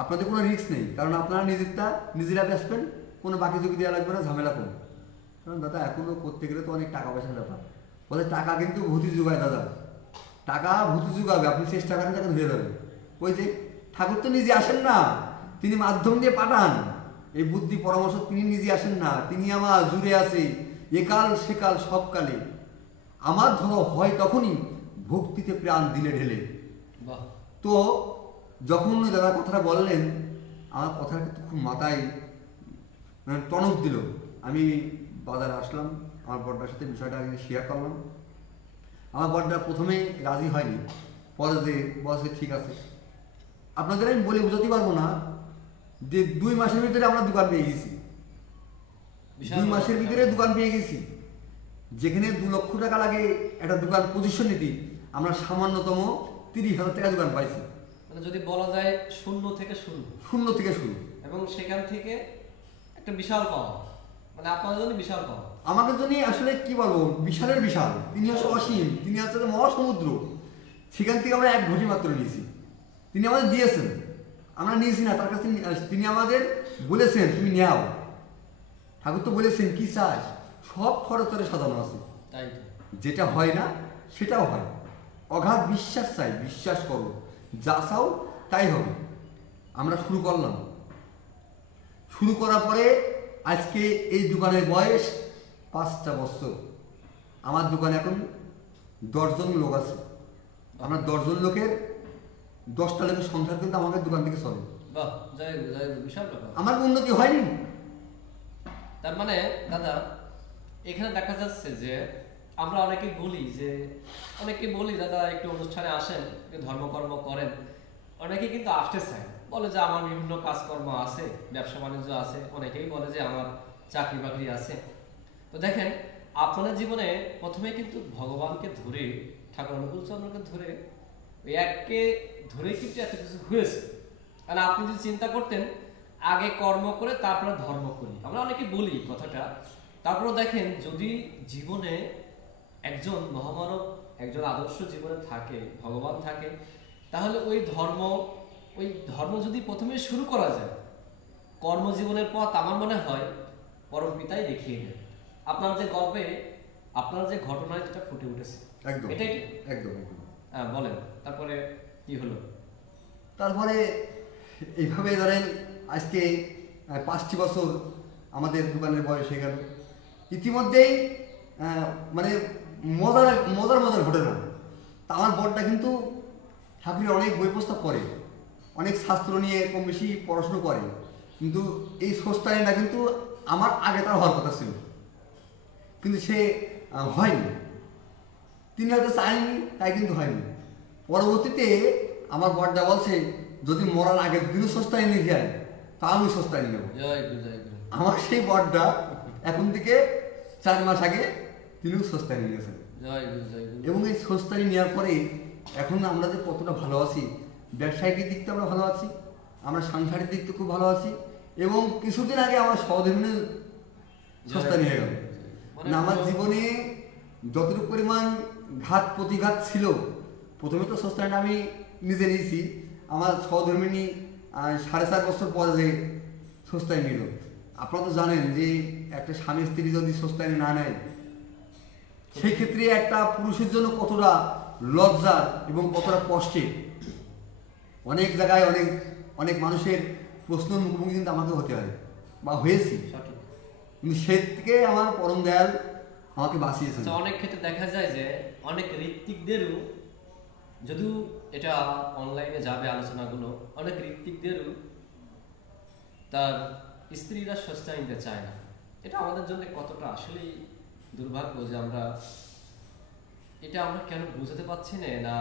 আপনাদের কোনো রিস্ক নেই, কারণ আপনারা নিজেরা বেচবেন, কোনো বাকি যোগী দেওয়া লাগবে না, ঝামেলা করুন। কারণ দাদা এখনো করতে গেলে তো অনেক টাকা পয়সার ব্যাপার। বলে টাকা কিন্তু ভূতি যুগায় দাদা, টাকা ভূতি যুগাবে, আপনি চেষ্টা করেন টাকা ধরে যাবে। ওই যে ঠাকুর তো নিজে আসেন না, তিনি মাধ্যম দিয়ে পাঠান, এই বুদ্ধি পরামর্শ তিনি নিজে আসেন না, তিনি আমার জুড়ে আছে একাল সেকাল সবকালে, আমার ধরো হয় তখনই ভক্তিতে প্রাণ দিলে ঢেলে। তো যখন দাদা কথাটা বললেন, আমার কথাটা কিন্তু খুব মাথায় টনক দিল। আমি বাজারে আসলাম, আমার বড়দার সাথে বিষয়টা শেয়ার করলাম। আমার বড়দা প্রথমে রাজি হয়নি, পরে যে বলছে ঠিক আছে। আপনাদের আমি বলে বোঝাতে পারবো না যে 2 মাসের ভিতরে আমরা দোকান পেয়ে গেছি, 2 মাসের ভিতরে দোকান পেয়ে গেছি। যেখানে 2 লক্ষ টাকা লাগে একটা দোকান পজিশন নিতে, আমরা সামান্যতম 30,000 টাকা দোকান পাইছি। মানে যদি বলা যায় শূন্য থেকে শুরু, এবং সেখান থেকে একটা বিশাল পাওয়া, মানে আপনাদের জন্য বিশাল পাওয়া। আমাদের জন্য আসলে কি বলবো, বিশালের বিশাল। তিনি হচ্ছে অসীম, তিনি হচ্ছে মহাসমুদ্র। সেখান থেকে আমরা 1 ঘটি মাত্র নিয়েছি, তিনি আমাদের দিয়েছেন, আমরা নিয়েছি না তার কাছে। তিনি আমাদের বলেছেন তুমি নেও, ঠাকুর তো বলেছেন কি চাস, সব খরচরে সাজানো আছে, যেটা হয় না সেটাও হয়। অগাধ বিশ্বাস চাই, বিশ্বাস করো, যা চাও তাই হবে। আমরা শুরু করলাম, শুরু করার পরে আজকে এই দোকানের বয়স 5টা বছর। আমার দোকানে এখন 10 জন লোক আছে। আমরা 10 জন লোকের 10টা লোকের সংসার কিন্তু আমাদের দোকান থেকে চলে। বিশাল ব্যাপার। আমার উন্নতি হয়নি। তার মানে দাদা এখানে দেখা যাচ্ছে যে আমরা অনেকে বলি দাদা একটু অনুষ্ঠানে আসেন, একটু ধর্মকর্ম করেন, অনেকে কিন্তু আসতে চায়, বলে যে আমার বিভিন্ন কাজকর্ম আছে, ব্যবসা বাণিজ্য আছে, অনেকেই বলে যে আমার চাকরি বাকরি আছে। তো দেখেন আপনার জীবনে প্রথমে কিন্তু ভগবানকে ধরে, ঠাকুর অনুকূল চন্দ্রকে ধরে, ওই এককে ধরে কিন্তু এত কিছু হয়েছে। কারণ আপনি যদি চিন্তা করতেন আগে কর্ম করে তারপরে ধর্ম করি, আমরা অনেকে বলি কথাটা, তারপরে দেখেন যদি জীবনে একজন মহামানব, একজন আদর্শ জীবনে থাকে, ভগবান থাকে, তাহলে ওই ধর্ম ওই ধর্ম যদি প্রথমে শুরু করা যায়, কর্মজীবনের পথ আমার মনে হয় পরম পিতাই দেখিয়ে দেন। আপনার যে গল্পে, আপনার যে ঘটনায় যেটা ফুটে উঠেছে, একদম এটাই কি? একদম একদম। হ্যাঁ বলেন, তারপরে কি হলো? তারপরে এইভাবে ধরেন আজকে 5টি বছর আমাদের দোকানের বয়স হয়ে গেল। ইতিমধ্যেই মানে মজার মজার মজার ঘটনা। তা আমার বড়টা কিন্তু ঠাকুরের অনেক বই পুস্তক পড়ে, অনেক শাস্ত্র নিয়ে কম বেশি পড়াশুনো করে, কিন্তু এই সোস্তানিটা কিন্তু আমার আগে তার হওয়ার কথা ছিল, কিন্তু সে হয়নি। তিনি হয়তো চায়নি, তাই কিন্তু হয়নি। পরবর্তীতে আমার বড়টা বলছে যদি মরার আগের দিনও সস্তায় নিয়ে যায় তা আমি সস্তায় নেব। জয় গুরু, জয় গুরু। আমার সেই বড়টা এখন থেকে 4 মাস আগে তিনিও সস্তায় নিয়েছেন। জয় গুরু, জয় গুরু। এবং এই সস্তানি নেওয়ার পরে এখন আমরা যে কতটা ভালো আছি, ব্যবসায়িক দিক থেকে আমরা ভালো আছি, আমরা সাংসারিক দিক থেকে খুব ভালো আছি। এবং কিছুদিন আগে আমার সহধর্মিনী সস্তানি হয়ে গেল। মানে আমার জীবনে যতটুকু পরিমাণ ঘাত প্রতিঘাত ছিল, প্রথমে তো সস্তানিটা আমি নিজে নিয়েছি, আমার সহধর্মিনী 4.5 বছর পরে যে সস্তানি নিল। আপনারা তো জানেন যে একটা স্বামী স্ত্রী যদি সস্তানি না নেয়, সেই ক্ষেত্রে একটা পুরুষের জন্য কতটা লজ্জার এবং কতটা কষ্টের। অনেক জায়গায় অনেক অনেক মানুষের প্রশ্নের মুখোমুখি কিন্তু আমাকে হতে হয় বা হয়েছি, সঠিক। কিন্তু সে থেকে আমার পরম দয়াল আমাকে বাঁচিয়েছেন। আচ্ছা, অনেক ক্ষেত্রে দেখা যায় যে অনেক ঋত্বিকদেরও, যদিও এটা অনলাইনে যাবে আলোচনাগুলো, অনেক ঋত্বিকদেরও তার স্ত্রীরা সস্তা নিতে চায় না। এটা আমাদের জন্য কতটা আসলেই দুর্ভাগ্য যে আমরা কেন বুঝতে পারছি না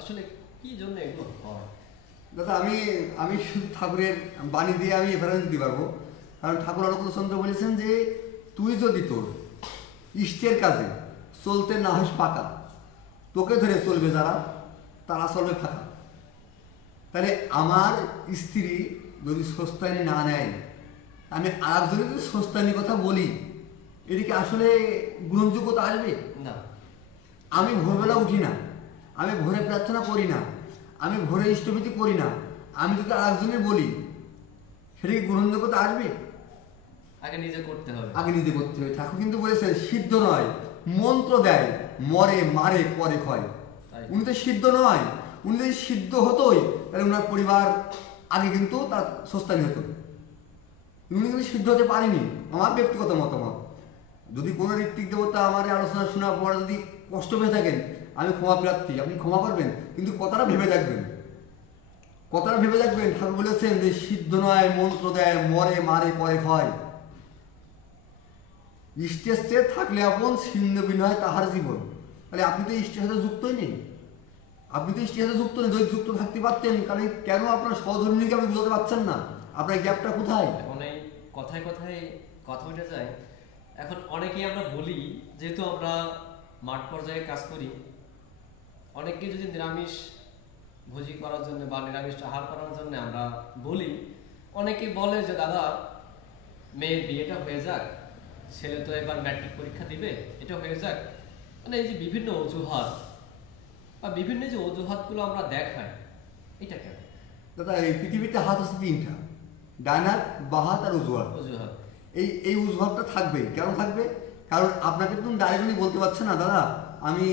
আসলে কি জন্য এগুলো হয়। দাদা আমি আমি শুধু ঠাকুরের বাণী দিয়ে আমি এভাবে দিতে পারবো, কারণ ঠাকুর অনুকূল চন্দ্র বলেছেন যে তুই যদি তোর ইষ্টের কাজে চলতে না হস পাকা, তোকে ধরে চলবে যারা তারা চলবে ফাঁকা। তাহলে আমার স্ত্রী যদি সস্তানি না নেয়, আমি আরেকজনের যদি সস্তানির কথা বলি, এদিকে আসলে গ্রহণযোগ্যতা আসবে না। আমি ভোরবেলা উঠি না, আমি ভোরে প্রার্থনা করি না, আমি ভোরে ইষ্টভীতি করি না, আমি যদি আরেকজনের বলি, সেটা কি গ্রহণযোগ্যতা আসবে? আগে নিজে করতে হবে, আগে নিজে করতে হবে। ঠাকুর কিন্তু বলেছেন সিদ্ধ নয়, মন্ত্র দেয়, মরে মারে পরে ক্ষয়। উনি তো সিদ্ধ নয়, উনি যদি সিদ্ধ হতোই তাহলে ওনার পরিবার আগে কিন্তু তার সস্তানি হতো। উনি কিন্তু সিদ্ধ হতে পারেনি, আমার ব্যক্তিগত মতামত। যদি কোনো ঋত্বিক দেবতা আমার এই আলোচনা শোনার পর যদি কষ্ট পেয়ে থাকেন, আমি ক্ষমা প্রার্থী, আপনি ক্ষমা করবেন, কিন্তু কথাটা ভেবে দেখবেন, কথাটা ভেবে দেখবেন। ঠাকুর বলেছেন যে সিদ্ধ নয়, মন্ত্র দেয়, মরে মারে পরে ক্ষয়। ইষ্টে থাকলে আপন ছিন্ন বিনয় তাহার জীবন। তাহলে আপনি তো ইষ্টের সাথে যুক্তই নেই, আপনি তো ইষ্টের সাথে যুক্ত নেই। যদি যুক্ত থাকতে পারতেন, কারণ কেন আপনার সহধর্মীকে আপনি বুঝতে পারছেন না? আপনার গ্যাপটা কোথায়? এখন এই কথায় কথায় কথা উঠে যায়। এখন অনেকেই আমরা বলি, যেহেতু আমরা মাঠ পর্যায়ে কাজ করি, অনেককে যদি নিরামিষ ভোজি করার জন্য বা নিরামিষ আহার করার জন্য আমরা বলি, অনেকে বলে যে দাদা মেয়ের বিয়েটা হয়ে যাক, ছেলে তো এবার ম্যাট্রিক পরীক্ষা দিবে, এটা হয়ে যাক। মানে এই যে বিভিন্ন অজুহাত বা বিভিন্ন যে অজুহাতগুলো আমরা দেখাই, এটা কেন? দাদা এই পৃথিবীতে হাত আছে 3টা, ডান হাত, বাঁ হাত আর উজু হাত। অজুহাত এই উজুহাতটা থাকবে। কেন থাকবে? কারণ আপনাকে তুমি ডাইরেক্টলি বলতে পারছে না দাদা আমি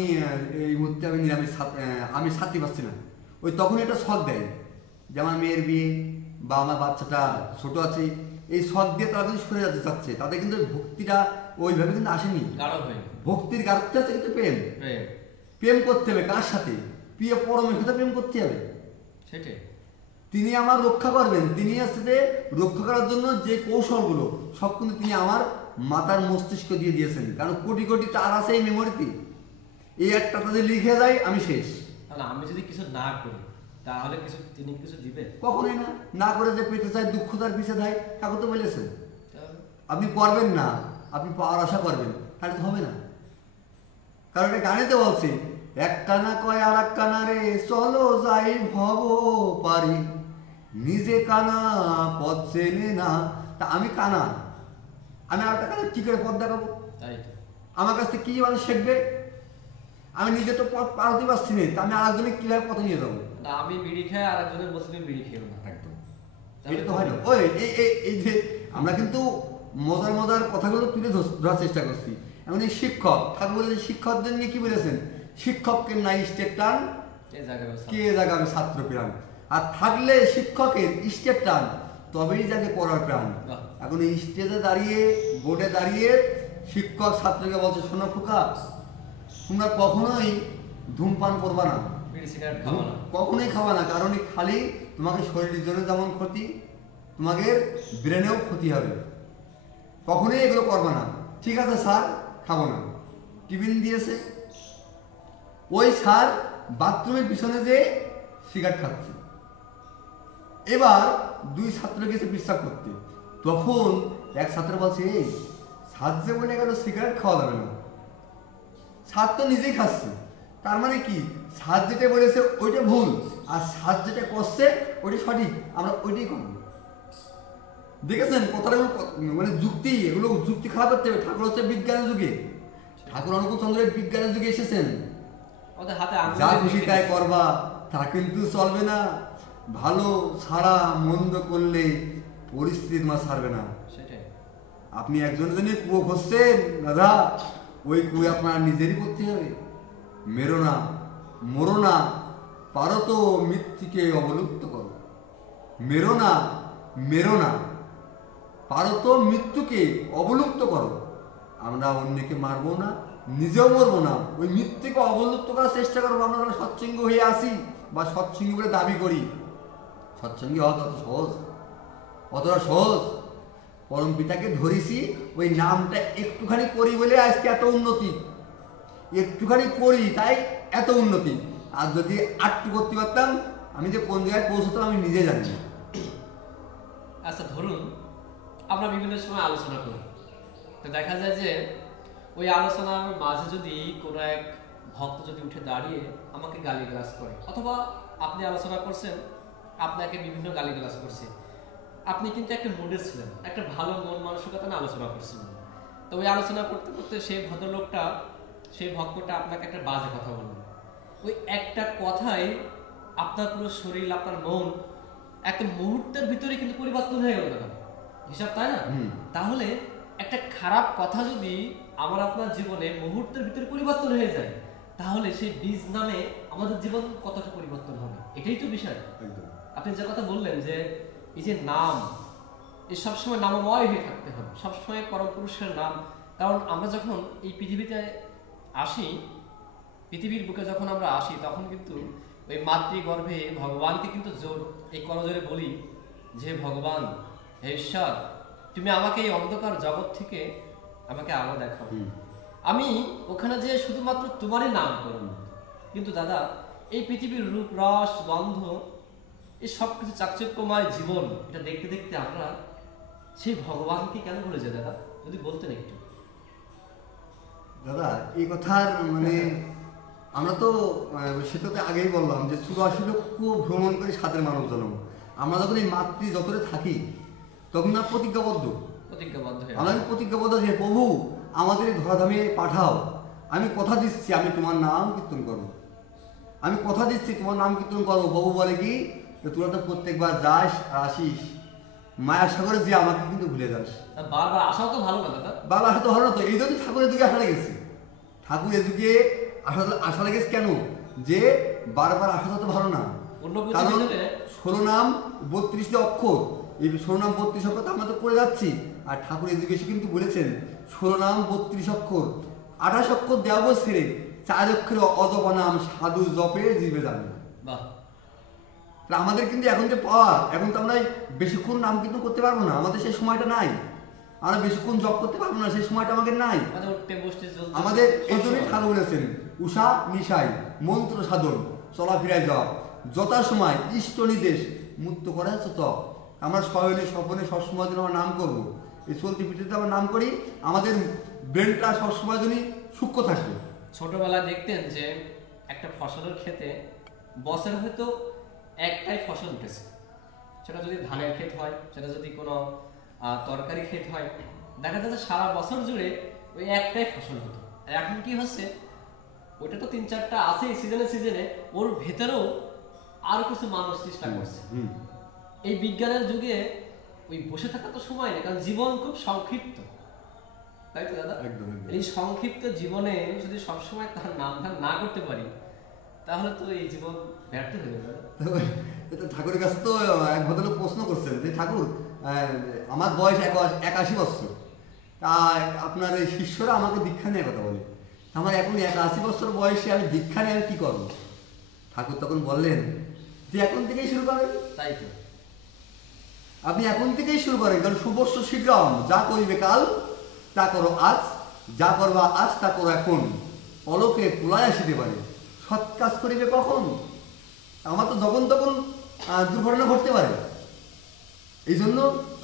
এই মুহূর্তে আমি নিরামিষ আমি ছাড়তে পারছি না। ওই তখন এটা শখ দেয় যে আমার মেয়ের বিয়ে বা আমার বাচ্চাটা ছোট আছে, এই শখ দিয়ে তারা কিন্তু সরে যেতে চাচ্ছে। তাদের কিন্তু ভক্তিটা ওইভাবে কিন্তু আসেনি। গাঢ় হয়নি। ভক্তির গাঢ়ত্ব আছে কিন্তু প্রেম। প্রেম প্রেম করতে হবে কার সাথে? প্রিয় পরমের সাথে প্রেম করতে হবে। সেটাই। তিনি আমার রক্ষা করবেন, তিনি আসলে রক্ষা করার জন্য যে কৌশলগুলো সব কিন্তু তিনি আমার মাতার মস্তিষ্ক দিয়ে দিয়েছেন। কারণ কোটি কোটি তার আছে এই মেমোরিতে, এই একটা তাদের লিখে যায় আমি শেষ। তাহলে আমি যদি কিছু না করি তাহলে তিনি কিছু দিবে? কখনোই না। না করে যে পেতে চায় দুঃখ তার পিছে দেয়, ঠাকুর তো বলেছেন। তাহলে আপনি করবেন না, আপনি পাওয়ার আশা করবেন, তাহলে তো হবে না। কারণ এটা গানেতে বলছে এক কানা কয় আর এক কানা রে চলো যাই ভব পারি, নিজে কানা পথ চেনে না। তা আমি কানা, আমি আর একটা কানা কি করে পথ দেখাবো? তাই তো। আমার কাছ থেকে কি মানুষ শিখবে? আমি নিজে তো পথ পার হতে পারছি না, তা আমি আরেকজনে কিভাবে পথে নিয়ে যাবো? না, আমি বিড়ি খাই আর একজনের মুসলিম বিড়ি খেও না। একদম তাহলে এটা তো হয় না। ওই এই যে আমরা কিন্তু মজার মজার কথাগুলো তুলে ধরার চেষ্টা করছি। এমন এই শিক্ষক ঠাকুর বলে যে শিক্ষকদের নিয়ে কি বলেছেন, শিক্ষককে নাই স্টেট টান এই জায়গায় কে জাগাবে ছাত্র প্রাণ, আর থাকলে শিক্ষকের স্টেট টান তবেই যাকে পড়ার প্রাণ। বাহ। এখন এই স্টেজে দাঁড়িয়ে বোর্ডে দাঁড়িয়ে শিক্ষক ছাত্রকে বলছে, শোনো খোকা, তোমরা কখনোই ধূমপান করবা না, বিড়ি সিগারেট খাবো না। কখনোই খাবা না, কারণ এই খালি তোমাকে শরীরের জন্য যেমন ক্ষতি, তোমাকে ব্রেনেও ক্ষতি হবে, কখনোই এগুলো করবা না। ঠিক আছে স্যার, খাবো না। টিফিন দিয়েছে, ওই স্যার বাথরুমের পিছনে যে সিগারেট খাচ্ছে। এবার দুই ছাত্র গেছে পেশাব করতে, তখন এক ছাত্র বলছে, এই স্যার যে বলে গেল সিগারেট খাওয়া যাবে না, স্যার তো নিজেই খাচ্ছে, তার মানে কি স্যার যেটা বলেছে ওইটা ভুল, আর স্যার যেটা করছে ওইটা সঠিক, আমরা ওইটাই করবো। দেখেছেন কথাগুলো মানে যুক্তি, এগুলো যুক্তি খারাপ করতে হবে। ঠাকুর হচ্ছে বিজ্ঞানের যুগে, ঠাকুর অনুকূল চন্দ্রের বিজ্ঞানের যুগে এসেছেন। ওদের হাতে যা আঙুল খুশি তাই করবা তা কিন্তু চলবে না, ভালো ছাড়া মন্দ করলে পরিস্থিতি তোমার ছাড়বে না। সেটাই। আপনি একজনের জন্য কুয়ো খুঁজছেন দাদা, ওই কুয়ো আপনার নিজেরই করতে হবে। মেরো না, মরো না, পারো তো মৃত্যুকে অবলুপ্ত করো। মেরো না, মেরো না, পারো তো মৃত্যুকে অবলুপ্ত করো। আমরা অন্যকে মারবো না, নিজেও মরবো না, ওই মৃত্যুকে অবলুপ্ত করার চেষ্টা করবো। আমরা যারা সৎসঙ্গী হয়ে আসি বা সৎসঙ্গী বলে দাবি করি, সৎসঙ্গী হওয়া তত সহজ, অতটা সহজ। পরম পিতাকে ধরেছি, ওই নামটা একটুখানি করি বলে আজকে এত উন্নতি, একটুখানি করি তাই এত উন্নতি। আর যদি আটটু করতে পারতাম, আমি যে কোন জায়গায় পৌঁছতাম আমি নিজে জানি না। আচ্ছা, ধরুন আমরা বিভিন্ন সময় আলোচনা করি, তো দেখা যায় যে ওই আলোচনার মাঝে যদি কোনো এক ভক্ত যদি উঠে দাঁড়িয়ে আমাকে গালিগালাজ করে, অথবা আপনি আলোচনা করছেন, আপনাকে বিভিন্ন গালিগালাজ করছে, আপনি কিন্তু একটা মুডে ছিলেন, একটা ভালো মন মানসিকতা নিয়ে আলোচনা করছিলেন, তো ওই আলোচনা করতে করতে সেই ভদ্রলোকটা, সেই ভক্তটা আপনাকে একটা বাজে কথা বলল, ওই একটা কথাই আপনার পুরো শরীর, আপনার মন একটা মুহূর্তের ভিতরে কিন্তু পরিবর্তন হয়ে গেল দাদা, হিসাব তাই না? তাহলে একটা খারাপ কথা যদি আমার আপনার জীবনে মুহূর্তের ভিতরে পরিবর্তন হয়ে যায়, তাহলে সেই বীজ নামে আমাদের জীবন কতটা পরিবর্তন হবে, এটাই তো বিষয়। একদম আপনি যে কথা বললেন যে এই যে নাম, এই সবসময় নামময় হয়ে থাকতে হবে, সবসময় পরম পুরুষের নাম। কারণ আমরা যখন এই পৃথিবীতে আসি, পৃথিবীর বুকে যখন আমরা আসি, তখন কিন্তু ওই মাতৃগর্ভে ভগবানকে কিন্তু জোর এই করজোরে বলি যে ভগবান, হে ঈশ্বর, তুমি আমাকে এই অন্ধকার জগৎ থেকে আমাকে আলো দেখাও। আমি ওখানে যে শুধুমাত্র তোমারই নাম করব। কিন্তু দাদা, এই পৃথিবীর রূপ, রস, গন্ধ, এই সব কিছু চাকচক্যময় জীবন, এটা দেখতে দেখতে আমরা সেই ভগবানকে কেন ভুলে যাই দাদা? যদি বলতেন একটু। দাদা এই কথার মানে আমরা তো সেটা তো আগেই বললাম যে ৮৪ লক্ষ ভ্রমণ করে সাতের মানব জন্ম। আমরা যখন এই মাতৃ যতরে থাকি তখন না প্রতিজ্ঞাবদ্ধ হয়ে আমরা প্রতিজ্ঞাবদ্ধ যে প্রভু আমাদের এই ধরাধামে পাঠাও, আমি কথা দিচ্ছি আমি তোমার নাম কীর্তন করবো, আমি কথা দিচ্ছি তোমার নাম কীর্তন করবো। প্রভু বলে কি, তোরা তো প্রত্যেকবার যাস আর আসিস, মায়ার সাগরে যে আমাকে কিন্তু ভুলে যাস। বারবার আসাও তো ভালো না দাদা। বারবার আসা তো ভালো না, তো এই জন্য ঠাকুরের যুগে আসা লেগেছে। ঠাকুর এ যুগে আসা লেগেছে কেন, যে বারবার আসা তো ভালো না, কারণ ১৬ নাম ৩২ অক্ষর, এই ১৬ নাম ৩২ অক্ষর তো আমরা তো করে যাচ্ছি। আর ঠাকুর এ যুগে এসে কিন্তু বলেছেন ১৬ নাম ৩২ অক্ষর, ২৮ অক্ষর দেওয়া ছেড়ে ৪ অক্ষরের অজপা নাম সাধু জপে জীবে যাবে। আমাদের কিন্তু এখন যে পাওয়া, এখন তো আমরা বেশিক্ষণ নাম কিন্তু করতে পারবো না, আমাদের সেই সময়টা নাই, আমরা বেশিক্ষণ জপ করতে পারবো না, সেই সময়টা আমাদের নাই। আমাদের এই জন্যই ঠাকুর বলেছেন উষা নিশাই মন্ত্র সাধন চলাফেরায় জপ, যথা সময় ইষ্ট নির্দেশ মুক্ত করা হচ্ছে তপ। আমরা শয়নে স্বপনে সবসময় জন্য আমরা নাম করবো, এই চলতি পিঠেতে আমরা নাম করি, আমাদের ব্রেনটা সবসময় জন্য সূক্ষ্ম থাকবে। ছোটবেলায় দেখতেন যে একটা ফসলের ক্ষেতে বছরে হয়তো একটাই ফসল উঠেছে, সেটা যদি ধানের ক্ষেত হয়, সেটা যদি কোনো তরকারি ক্ষেত হয়, দেখা যাচ্ছে সারা বছর জুড়ে ওই একটাই ফসল হতো। আর এখন কি হচ্ছে, ওইটা তো ৩-৪টা আছে সিজনে সিজনে, ওর ভেতরেও আরো কিছু মানুষ চেষ্টা করছে। হুম, এই বিজ্ঞানের যুগে ওই বসে থাকা তো সময় নেই, কারণ জীবন খুব সংক্ষিপ্ত, তাই তো দাদা? একদম একদম। এই সংক্ষিপ্ত জীবনে যদি সবসময় তার নাম ধাম না করতে পারি, তাহলে তো এই জীবন ব্যর্থ হয়ে যাবে। তো এটা ঠাকুরের কাছে তো এক ভদ্রলোক প্রশ্ন করছেন যে ঠাকুর, আমার বয়স 81 বছর, তা আপনার এই শিষ্যরা আমাকে দীক্ষা নেওয়ার কথা বলে, আমার এখন 81 বছর বয়সে আমি দীক্ষা নিয়ে আমি কি করবো? ঠাকুর তখন বললেন যে এখন থেকেই শুরু করেন। তাই তো, আপনি এখন থেকেই শুরু করেন, কারণ শুভস্য শীঘ্রম, যা করিবে কাল তা করো আজ, যা করবা আজ তা করো এখন, পলকে কুলায় আসিতে পারে, সৎ কাজ করিবে কখন? আমার তো যখন তখন দুর্ঘটনা ঘটতে পারে। এই জন্য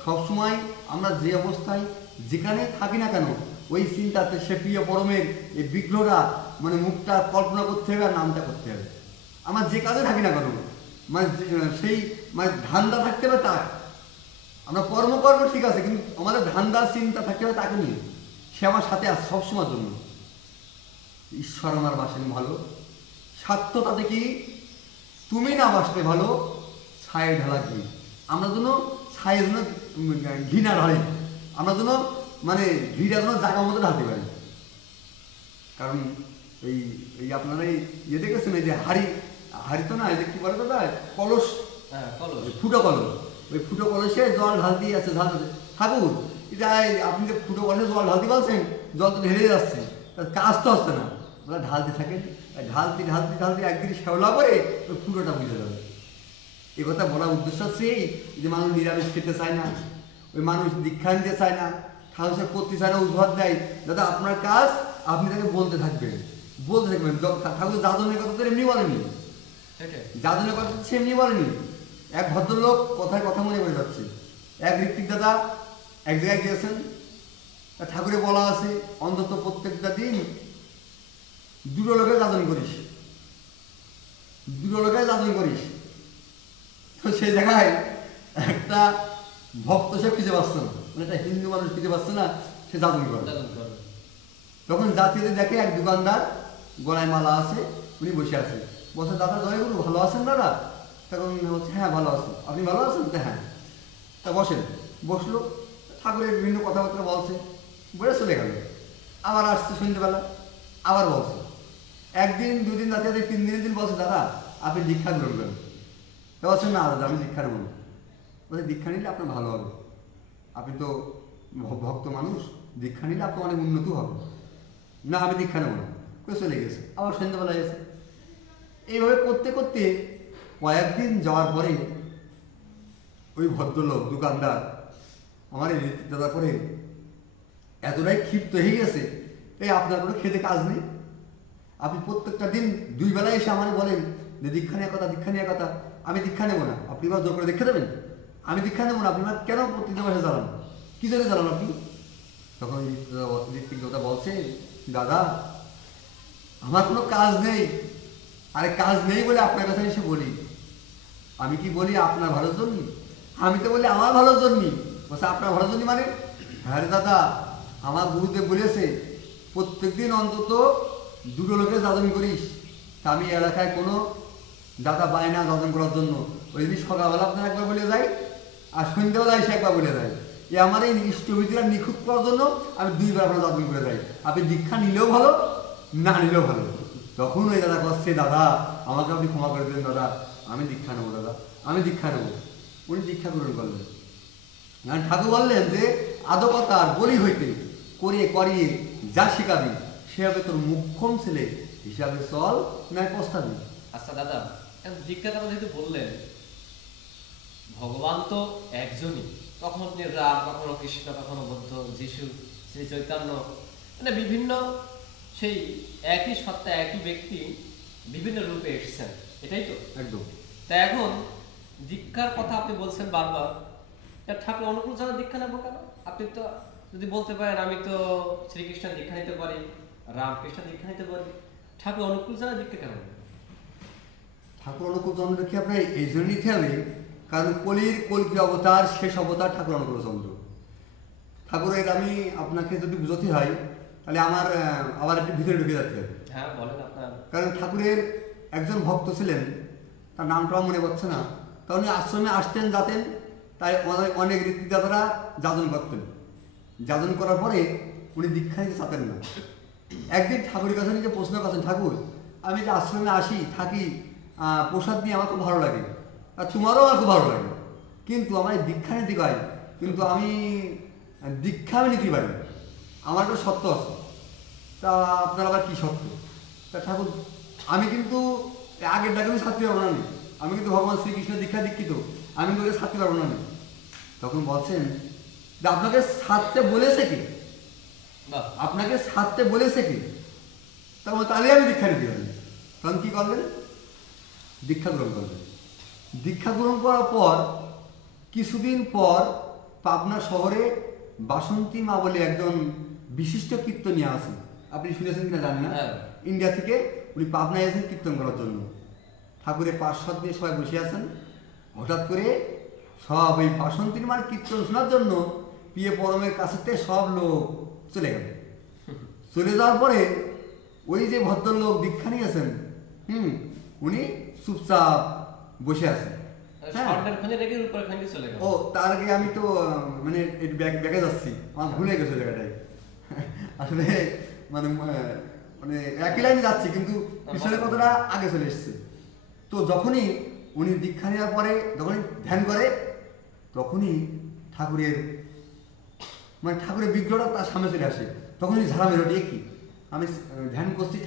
সবসময় আমরা যে অবস্থায় যেখানে থাকি না কেন, ওই চিন্তাতে সে প্রিয় পরমের এই বিগ্রহটা মানে মুখটা কল্পনা করতে হবে আর নামটা করতে হবে। আমরা যে কাজে থাকি না কেন মানে সেই মানে ধান্দা থাকতে হবে তার। আমরা কর্ম ঠিক আছে, কিন্তু আমাদের ধান্দার চিন্তা থাকতে হবে তাকে নিয়ে, সে আমার সাথে আছে সবসময়ের জন্য। ঈশ্বর আমার বাসেন ভালো, স্বার্থটাতে কি তুমি না বাসলে ভালো, ছায়ে ঢালা ঘি। আমরা যেন ছায়ের জন্য ঘি না ঢালি, আমরা যেন মানে ঘিটা যেন জায়গা মতো ঢালতে পারি। কারণ এই এই আপনারা এই ইয়ে দেখেছেন এই যে হাড়ি তো না, এই যে কি বলে দাদা, কলস, হ্যাঁ কলস, ফুটো কলস, ওই ফুটো কলসে জল ঢালতেই আছে ঢালতে। ঠাকুর এটা আপনি যে ফুটো কলসে জল ঢালতে পারছেন, জল তো ঢেলে যাচ্ছে, তার কাজ তো হচ্ছে না। ওরা ঢালতে থাকেন, ঢালতে ঢালতে ঢালতে একদিন শ্যাওলা করে ওই ফুটোটা বুঝে যাবে। এ কথা বলার উদ্দেশ্য হচ্ছে এই যে মানুষ নিরামিষ খেতে চায় না, ওই মানুষ দীক্ষা নিতে চায় না, ঠাকুর করতে চায় না, উদ্ভব দেয়। দাদা আপনার কাজ আপনি তাকে বলতে থাকবেন, বলতে থাকবেন। ঠাকুর যাদনের কথা তো এমনি বলেনি, যাদনের কথা সে এমনি বলেনি। এক ভদ্রলোক কথায় কথা মনে করে যাচ্ছে, এক ঋত্বিক দাদা এক জায়গায় গিয়েছেন, ঠাকুরে বলা আছে অন্তত প্রত্যেকটা দিন দুটো লোকের যাজন করিস, দুটো লোকের যাজন করিস। তো সেই জায়গায় একটা ভক্ত সে খুঁজে পাচ্ছে না, মানে একটা হিন্দু মানুষ খুঁজে পাচ্ছে না, সে যাজন করে। তখন জাতিতে দেখে এক দোকানদার গলায় মালা আছে, উনি বসে আছে, বলছে দাদা জয়গুরু ভালো আছেন দাদা? তখন বলছে হ্যাঁ ভালো আছি, আপনি ভালো আছেন? তো হ্যাঁ। তা বসেন, বসলো, ঠাকুরের বিভিন্ন কথাবার্তা বলছে, বলে চলে গেল। আবার আসছে সন্ধ্যেবেলা, আবার বলছে, একদিন দুদিন যাতে 3 দিনের দিন বলছে দাদা আপনি দীক্ষা গ্রহণ করেন। তা বলছেন না দাদা আমি দীক্ষা নেব না। বলছে দীক্ষা নিলে আপনার ভালো হবে, আপনি তো ভক্ত মানুষ, দীক্ষা নিলে আপনার অনেক উন্নতি হবে। না আমি দীক্ষা নেব না, করে চলে গেছে। আবার সন্ধ্যেবেলা গেছে। এইভাবে করতে করতে কয়েকদিন যাওয়ার পরে ওই ভদ্রলোক দোকানদার আমার এই দাদা করে এতটাই ক্ষিপ্ত হয়ে গেছে, এই আপনার কোনো খেতে কাজ নেই, আপনি প্রত্যেকটা দিন 2 বেলায় এসে আমার বলেন যে দীক্ষা নেওয়ার কথা, দীক্ষা নেওয়ার কথা। আমি দীক্ষা নেবো না, আপনি এবার জোর করে দীক্ষা দেবেন? আমি দীক্ষা নেবো না, আপনি কেন প্রত্যেকটা মাসে জ্বালান, কী জন্য জ্বালান আপনি? তখন ঋত্বিক দাদা বলছে দাদা আমার কোনো কাজ নেই, আরে কাজ নেই বলে আপনার কাছে এসে বলি। আমি কি বলি আপনার ভালোর জন্য? আমি তো বলি আমার ভালোর জন্যই। বলছে আপনার ভালোর জন্য মানে? হ্যাঁ রে দাদা, আমার গুরুদেব বলেছে প্রত্যেকদিন অন্তত 2টো লোকের যাজন করিস। তা আমি এলাকায় কোনো দাদা পায় না যাজন করার জন্য, ওই দিন সকালবেলা আপনার একবার বলে যাই আর সন্ধ্যাবেলা এসে একবার বলে যায়। এ আমার এই ইষ্টবিধিরা নিখুঁত করার জন্য আমি 2 বার আপনার যাজন করে যাই। আপনি দীক্ষা নিলেও ভালো, না নিলেও ভালো। তখন ওই দাদা করছে দাদা আমাকে আপনি ক্ষমা করে দেন দাদা, আমি দীক্ষা নেবো দাদা, আমি দীক্ষা নেবো। উনি দীক্ষা গ্রহণ করলেন। ঠাকুর বললেন যে আদকতার বলি হইতে করিয়ে করিয়ে যা শিখাবি সে হবে তোর মুখ্যম ছেলে হিসাবে চল নয় পস্তাবি। আচ্ছা দাদা, দীক্ষার কথা যেহেতু বললেন, ভগবান তো একজনই, কখনো আপনি রাম, কখনো কৃষ্ণ, কখনো বুদ্ধ, যিশু, শ্রী চৈতন্য, মানে বিভিন্ন সেই একই সত্তা একই ব্যক্তি বিভিন্ন রূপে এসেছেন, এটাই তো একদম। তা এখন দীক্ষার কথা আপনি বলছেন বারবার, ঠাকুর অনুকূল ছাড়া দীক্ষা নেবো কেন? আপনি তো যদি বলতে পারেন আমি তো শ্রীকৃষ্ণ দীক্ষা নিতে পারি, রামকৃষ্ণ দীক্ষা নিতে পারি, ঠাকুর অনুকূল ছাড়া দীক্ষা কেন? ঠাকুর অনুকূল চন্দ্রকে আপনার এই জন্য নিতে হবে কারণ কলির কল্কি অবতার, শেষ অবতার ঠাকুর অনুকূল চন্দ্র। ঠাকুরের আমি আপনাকে যদি বুঝতে হয় তাহলে আমার আবার একটু ভিতরে ঢুকে যেতে হবে। হ্যাঁ বলেন আপনার। কারণ ঠাকুরের একজন ভক্ত ছিলেন তার নামটাও মনে পড়ছে না। তা উনি আশ্রমে আসতেন যাতেন, তাই অনেক রীতিদাতারা যাজন করতেন। যাজন করার পরে উনি দীক্ষা নিতে চাতেন না। একদিন ঠাকুরের কাছে নিজে প্রশ্ন করছেন, ঠাকুর আমি যে আশ্রমে আসি থাকি, প্রসাদ নিয়ে আমার খুব ভালো লাগে, আর তোমারও আমার খুব ভালো লাগে, কিন্তু আমার এই দীক্ষা নিতে হয়, কিন্তু আমি দীক্ষা আমি নিতে পারি, আমার একটা সত্য আছে। তা আপনার আবার কী সত্য? তা ঠাকুর আমি কিন্তু আগের ডাকে আমি ছাড়তে পারবো না, আমি কিন্তু ভগবান শ্রীকৃষ্ণের দীক্ষা দীক্ষিত, আমি কিন্তু ওকে ছাড়তে পারবো না। তখন বলছেন যে আপনাকে ছাড়তে বলেছে কি? আপনাকে ছাড়তে বলেছে কি? তাহলে আমি দীক্ষা নিতে পারি। তখন কী করলেন? দীক্ষা গ্রহণ করলেন। দীক্ষা গ্রহণ করার পর কিছুদিন পর পাবনা শহরে বাসন্তী মা বলে একজন বিশিষ্ট কীর্তনিয়া আছেন, আপনি শুনেছেন কিনা জানেন না। ইন্ডিয়া থেকে উনি পাবনায় এসেছেন কীর্তন করার জন্য। ঠাকুরের পার্শ্বদ নিয়ে সবাই বসে আছেন। হঠাৎ করে সব ওই বাসন্তীর মার কীর্তন শোনার জন্য প্রিয় পরমের কাছেতে সব লোক চলে গেল। চলে যাওয়ার পরে ওই যে ভদ্রলোক দীক্ষা নিয়েছেন, উনি চুপচাপ বসে আছেন। ও তার আগে আমি তো মানে ব্যাগে যাচ্ছি, আমার ভুলে গেছে জায়গাটায়। আসলে মানে মানে একই লাইনে যাচ্ছি, কিন্তু পিছনের কথাটা আগে চলে এসছে। তো যখনই উনি দীক্ষা নেওয়ার পরে যখনই ধ্যান করে, তখনই ঠাকুরের মানে ঠাকুরের বিগ্রহটা তার সামনে চলে আসে। তখন উনি ঝাড়া মেরোটি কি আমি ধ্যান করছি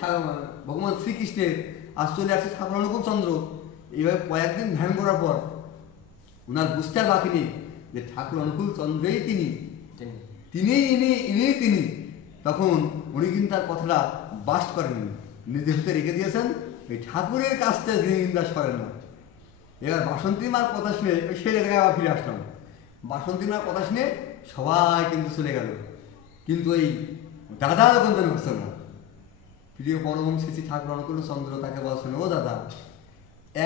ভগবান শ্রীকৃষ্ণের, আজ চলে আসছে ঠাকুর অনুকূল চন্দ্র। এইভাবে কয়েকদিন ধ্যান করার পর ওনার বুঝতে আর বাকি নেই যে ঠাকুর অনুকূল চন্দ্রই তিনি। তখন উনি কিন্তু তার কথাটা বাস্ট করেননি, নিজের ভিতরে রেখে দিয়েছেন। এই ঠাকুরের কাছ থেকে তিনি নিন্দাস করেন না। এবার বাসন্তী মার কথা শুনে সেই জায়গায় আবার ফিরে আসলাম। বাসন্তী মার কথা শুনে সবাই কিন্তু চলে গেল, কিন্তু এই দাদা যখন যেন হচ্ছে না। প্রিয় পরম শ্রী ঠাকুর অনুকূল চন্দ্র তাকে বলছেন, ও দাদা,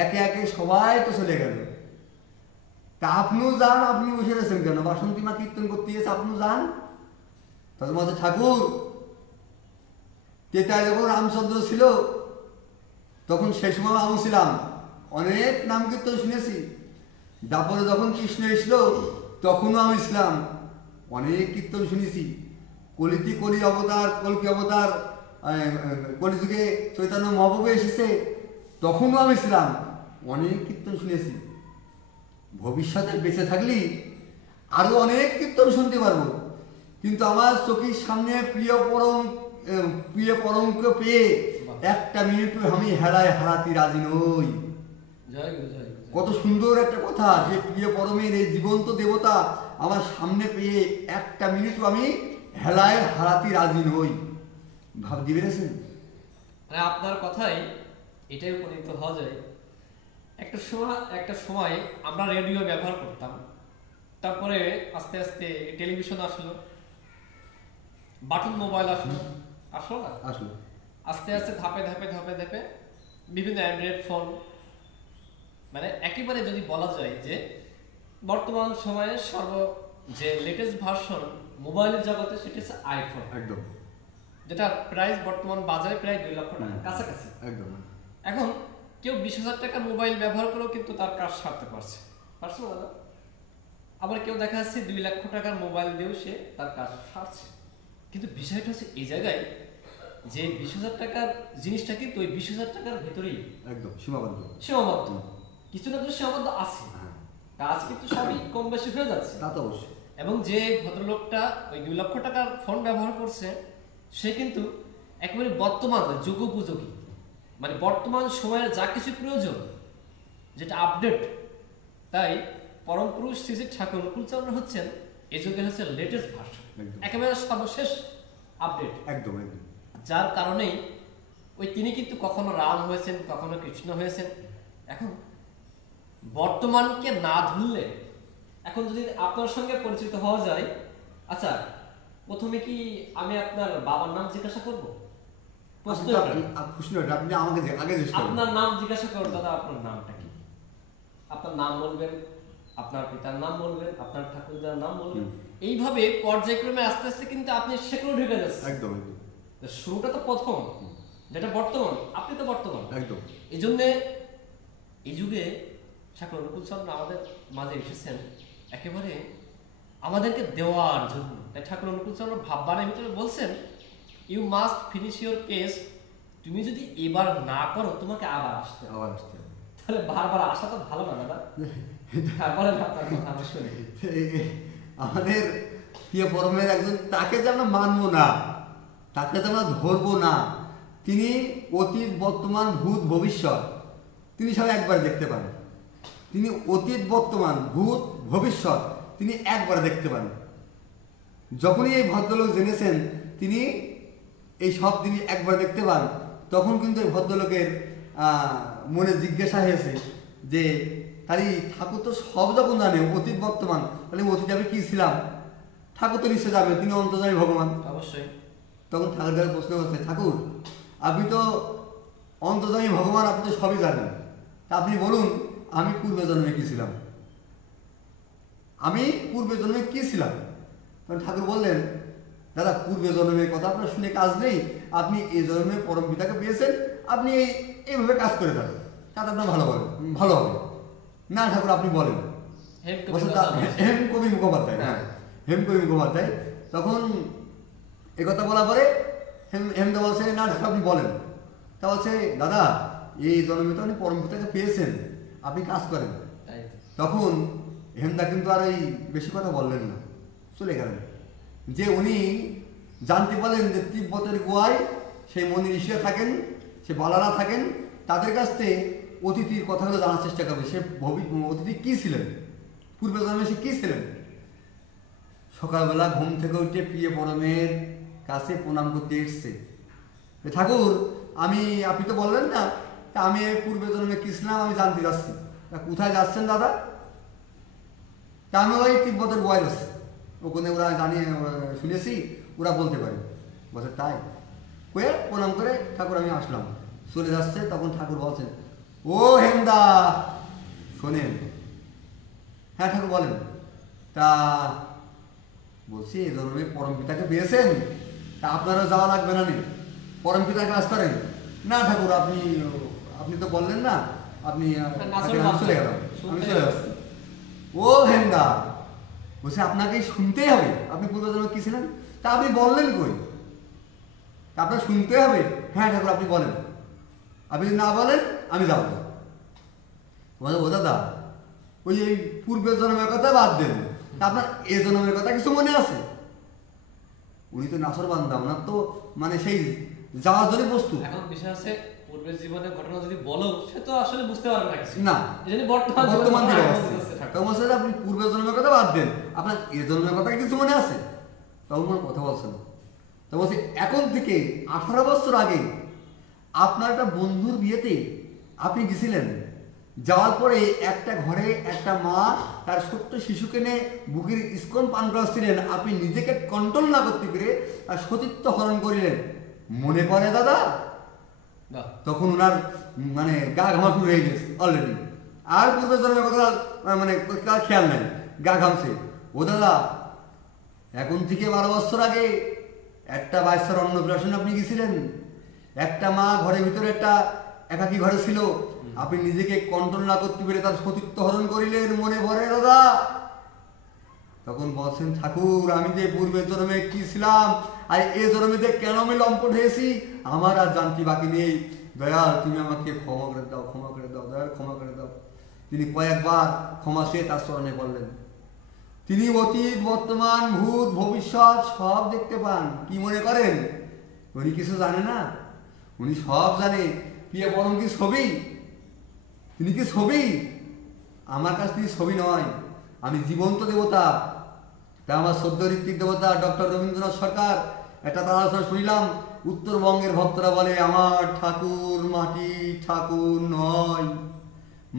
একে একে সবাই তো চলে গেল, তা আপনিও যান, আপনি বসে রয়েছেন কেন? বাসন্তী মা কীর্তন করতে গেছে, আপনিও যান। তখন বলছে, ঠাকুর তেতায় যখন রামচন্দ্র ছিল তখন সেই সময় আমি ছিলাম, অনেক নাম কীর্তন শুনেছি। তারপরে যখন কৃষ্ণ এসলো তখনও আমি ছিলাম, অনেক কীর্তন শুনেছি। কলি অবতার, কলকি অবতার, কলিযুগে চৈতন্য মহাপ্রভু এসেছে, তখনও আমি ছিলাম, অনেক কীর্তন শুনেছি। ভবিষ্যতে বেঁচে থাকলি আরো অনেক কীর্তন শুনতে পারবো, কিন্তু আমার চোখের সামনে প্রিয় পরমকে পেয়ে একটা মিনিট আমি হারাতে রাজি নই। কত সুন্দর একটা কথা, যে প্রিয় পরমের এই জীবন্ত দেবতা আমার সামনে পেয়ে একটা মিনিটও আমি হারাতে রাজি নই। ভাবতে পেরেছেন? আপনার কথাই এটাই উপনীত হওয়া যায়। একটা সময় আমরা রেডিও ব্যবহার করতাম, তারপরে আস্তে আস্তে টেলিভিশন আসলো, বাটন মোবাইল আসলো না, আস্তে আস্তে ধাপে বিভিন্ন অ্যান্ড্রয়েড ফোন, মানে একেবারে যদি বলা যায় যে বর্তমান সময়ে যে লেটেস্ট ভার্সন মোবাইলের জগতে সেটা হচ্ছে আইফোন, একদম, যেটা প্রাইস বর্তমান বাজারে প্রায় 2 লক্ষ টাকার কাছাকাছি। একদম। এখন কেউ 20,000 টাকার মোবাইল ব্যবহার করেও কিন্তু তার কাজ সারতে পারছে না। আবার কেউ দেখা যাচ্ছে 2 লক্ষ টাকার মোবাইল দিয়েও সে তার কাজ সারছে। কিন্তু বিষয়টা হচ্ছে এই জায়গায় যে 20,000 টাকার জিনিসটা কিন্তু ওই 20,000 টাকার ভেতরেই একদম সীমাবদ্ধ, কিছু না কিছু সীমাবদ্ধ আছে। কাজ কিন্তু সবই কম বেশি হয়ে যাচ্ছে, তা তো অবশ্যই। এবং যে ভদ্রলোকটা ওই 2 লক্ষ টাকার ফোন ব্যবহার করছে, সে কিন্তু একেবারে বর্তমান যুগোপযোগী, মানে বর্তমান সময়ের যা কিছু প্রয়োজন, যেটা আপডেট। তাই পরম পুরুষ শ্রী শ্রী ঠাকুর অনুকূল চন্দ্র হচ্ছেন এই যুগের হচ্ছে লেটেস্ট ভার্সন, একেবারে সর্বশেষ আপডেট। একদম। যার কারণেই ওই তিনি কিন্তু কখনো রাম হয়েছেন, কখনো কৃষ্ণ হয়েছেন। এখন বর্তমানকে না ধরলে, এখন যদি আপনার সঙ্গে পরিচিত হওয়া যায়, আচ্ছা প্রথমে কি আমি আপনার বাবার নাম জিজ্ঞাসা করবো? আপনার নাম জিজ্ঞাসা করবো, দাদা আপনার নামটা কি? আপনার নাম বলবেন, আপনার পিতার নাম বলবেন, আপনার ঠাকুরদার নাম বলবেন। এইভাবে পর্যায়ক্রমে আস্তে আস্তে কিন্তু আপনি সেগুলো ঢুকে যাচ্ছেন। একদম। শুরুটা তো প্রথম, যেটা বর্তমান, আপনি তো বর্তমান। একদম। এই জন্যে এই যুগে ঠাকুর অনুকূল চন্দ্র আমাদের মাঝে এসেছেন একেবারে আমাদেরকে দেওয়ার জন্য। তাই ঠাকুর অনুকূল চন্দ্র ভাববানের ভিতরে বলছেন, you must finish your case, তুমি যদি এবার না করো তোমাকে আবার আসতে হবে। আবার আসতে হবে। তাহলে বারবার আসা তো ভালো না দাদা। তারপরে আপনার কথা আমরা শুনি। আমাদের প্রিয় পরমের একজন, তাকে যে আমরা মানবো না, তাকে যে আমরা ধরবো না, তিনি অতীত বর্তমান ভূত ভবিষ্যৎ তিনি সব একবার দেখতে পান। তিনি অতীত বর্তমান ভূত ভবিষ্যৎ তিনি একবার দেখতে পান। যখনই এই ভদ্রলোক জেনেছেন তিনি এই সব তিনি একবার দেখতে পান, তখন কিন্তু এই ভদ্রলোকের মনে জিজ্ঞাসা হয়েছে যে তাহলে ঠাকুর তো সব যখন জানে অতীত বর্তমান, তাহলে অতীতে আমি কি ছিলাম? ঠাকুর তো নিশ্চয় যাবে, তিনি অন্তর্যামী ভগবান। অবশ্যই। তখন ঠাকুর কাছে প্রশ্ন করছে, ঠাকুর আপনি তো অন্তর্যামী ভগবান, আপনি তো সবই জানেন, তা আপনি বলুন আমি পূর্বে জন্মে কি ছিলাম? আমি পূর্বে জন্মে কি ছিলাম? তখন ঠাকুর বললেন, দাদা পূর্বে জন্মের কথা আপনার শুনে কাজ নেই, আপনি এই জন্মে পরম পিতাকে পেয়েছেন, আপনি এইভাবে কাজ করে যাবেন, তাতে আপনার ভালো হবে, ভালো হবে। না ঠাকুর আপনি বলেন। হেমকবি মুখোপাধ্যায়, হ্যাঁ হেমকবি মুখোপাধ্যায়। তখন একথা বলা পরে হেমদা বলছে, না ঠাকুর আপনি বলেন। তা বলছে, দাদা এই জন্মে তো আপনি পরম পিতাকে পেয়েছেন, আপনি কাজ করেন। তখন হেমদা কিন্তু আর ওই বেশি কথা বললেন না, চলে গেলেন। যে উনি জানতে পারলেন যে তিব্বতের গোয়ায় সেই মনি ঋষিরা থাকেন, সে বালারা থাকেন, তাদের কাছ থেকে অতিথির কথাগুলো জানার চেষ্টা করবে, সে অতিথি কী ছিলেন, পূর্বে জন্মে সে কী ছিলেন। সকালবেলা ঘুম থেকে উঠে প্রিয় পরমের কাছে প্রণাম করতে এসছে। ঠাকুর আপনি তো বললেন না, তা আমি পূর্বে জন্মে কী ছিলাম আমি জানতে যাচ্ছি। তা কোথায় যাচ্ছেন দাদা? তা আমি ওই তিব্বতের গোয়ায় যাচ্ছি, ওখানে ওরা জানিয়ে শুনেছি, ওরা বলতে পারে। বলছে তাই? কয়ে প্রণাম করে ঠাকুর আমি আসলাম, চলে যাচ্ছে। তখন ঠাকুর বলছেন, ও হেমদা শোনেন। হ্যাঁ ঠাকুর বলেন। তা বলছি এই জন্মে পরম পিতাকে পেয়েছেন, তা আপনারও যাওয়া লাগবে না, পরম পিতাকে কাজ করেন। না ঠাকুর আপনি তো বললেন না, আপনি চলে গেলাম, আমি চলে যাচ্ছি। ও হেমদা বলছে আপনাকে শুনতেই হবে, আপনি পূর্বজন্মে কি ছিলেন, তা আপনি বললেন কই? আপনার শুনতে হবে। হ্যাঁ ঠাকুর আপনি বলেন, আপনি না বলেন আমি যাবো। ও দাদা ওই পূর্বের জন্মের কথা বাদ দেন, তা আপনার এ জন্মের কথা কিছু মনে আছে? উনি তো নাসর বান্দা, ওনার তো মানে সেই যাওয়ার জন্য প্রস্তুত। এখন বিষয় আছে পূর্বের জীবনের ঘটনা যদি বলো, সে তো আসলে বুঝতে পারবে না কিছু। না, এজন্য বর্তমান দিকে আসছে। আপনি পূর্বের জন্মের কথা বাদ দেন, আপনার এ জন্মের কথা কিছু মনে আছে? তখন কথা বলছেন। তো বলছি এখন থেকে 18 বছর আগে আপনার একটা বন্ধুর বিয়েতে আপনি গেছিলেন, যাওয়ার পরে একটা ঘরে একটা মা তার ছোট্ট শিশুকে নিয়ে বুকের ইস্কন পান করাচ্ছিলেন, আপনি নিজেকে কন্ট্রোল না করতে পেরে তার সতীত্ব হরণ করিলেন, মনে পড়ে দাদা? তখন ওনার মানে গা ঘামা শুরু হয়ে গেছে অলরেডি, আর পূর্বের জন্মের কথা মানে খেয়াল নাই, গা ঘামছে। ও দাদা এখন থেকে 12 বছর আগে একটা বাচ্চার অন্নপ্রাশনে আপনি গেছিলেন, একটা মা ঘরের ভিতরে একটা একাকী ঘরে ছিল, আপনি নিজেকে কন্ট্রোল না করতে পেরে তার সতীত্ব হরণ করিলেন, মনে পড়ে দাদা? তখন বলছেন, ঠাকুর আমি যে পূর্বের জন্মে কি ছিলাম আর এ জন্মেতে কেন আমি লম্পট হয়েছি আমার আর জানতে বাকি নেই, দয়াল তুমি আমাকে ক্ষমা করে দাও, ক্ষমা করে দাও, দয়াল ক্ষমা করে দাও। তিনি কয়েকবার ক্ষমা চেয়ে তার স্মরণে বললেন। তিনি অতীত বর্তমান ভূত ভবিষ্যৎ সব দেখতে পান। কি মনে করেন উনি কিছু জানে না? উনি সব জানে। প্রিয় পরম কি ছবি? তিনি কি ছবি? আমার কাছে তিনি ছবি নয়, আমি জীবন্ত দেবতা। তা আমার সদ্য ঋত্বিক দেবতা ডক্টর রবীন্দ্রনাথ সরকার একটা তার আলোচনা শুনিলাম, উত্তরবঙ্গের ভক্তরা বলে আমার ঠাকুর মাটি ঠাকুর নয়,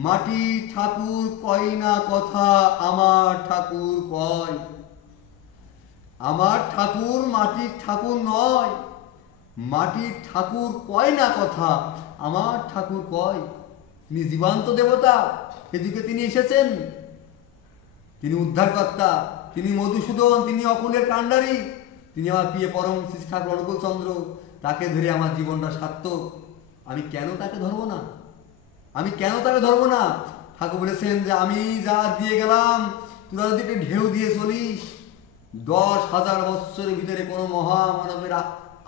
মাটি ঠাকুর কয় না কথা, আমার ঠাকুর কয়। আমার ঠাকুর মাটির ঠাকুর নয়, মাটির ঠাকুর কয় না কথা, আমার ঠাকুর কয়। তিনি জীবন্ত দেবতা, এদিকে তিনি এসেছেন, তিনি উদ্ধারকর্তা, তিনি মধুসূদন, তিনি অকুলের কাণ্ডারী, তিনি আমার প্রিয় পরম শ্রী ঠাকুর অনুকূল চন্দ্র। তাকে ধরে আমার জীবনটা সার্থক, আমি কেন তাকে ধরবো না? আমি কেন তাকে ধরবো না? ঠাকুর বলেছেন যে আমি যা দিয়ে গেলাম তোরা যদি একটু ঢেউ দিয়ে চলিস 10,000 বৎসরের ভিতরে কোনো মহামানবের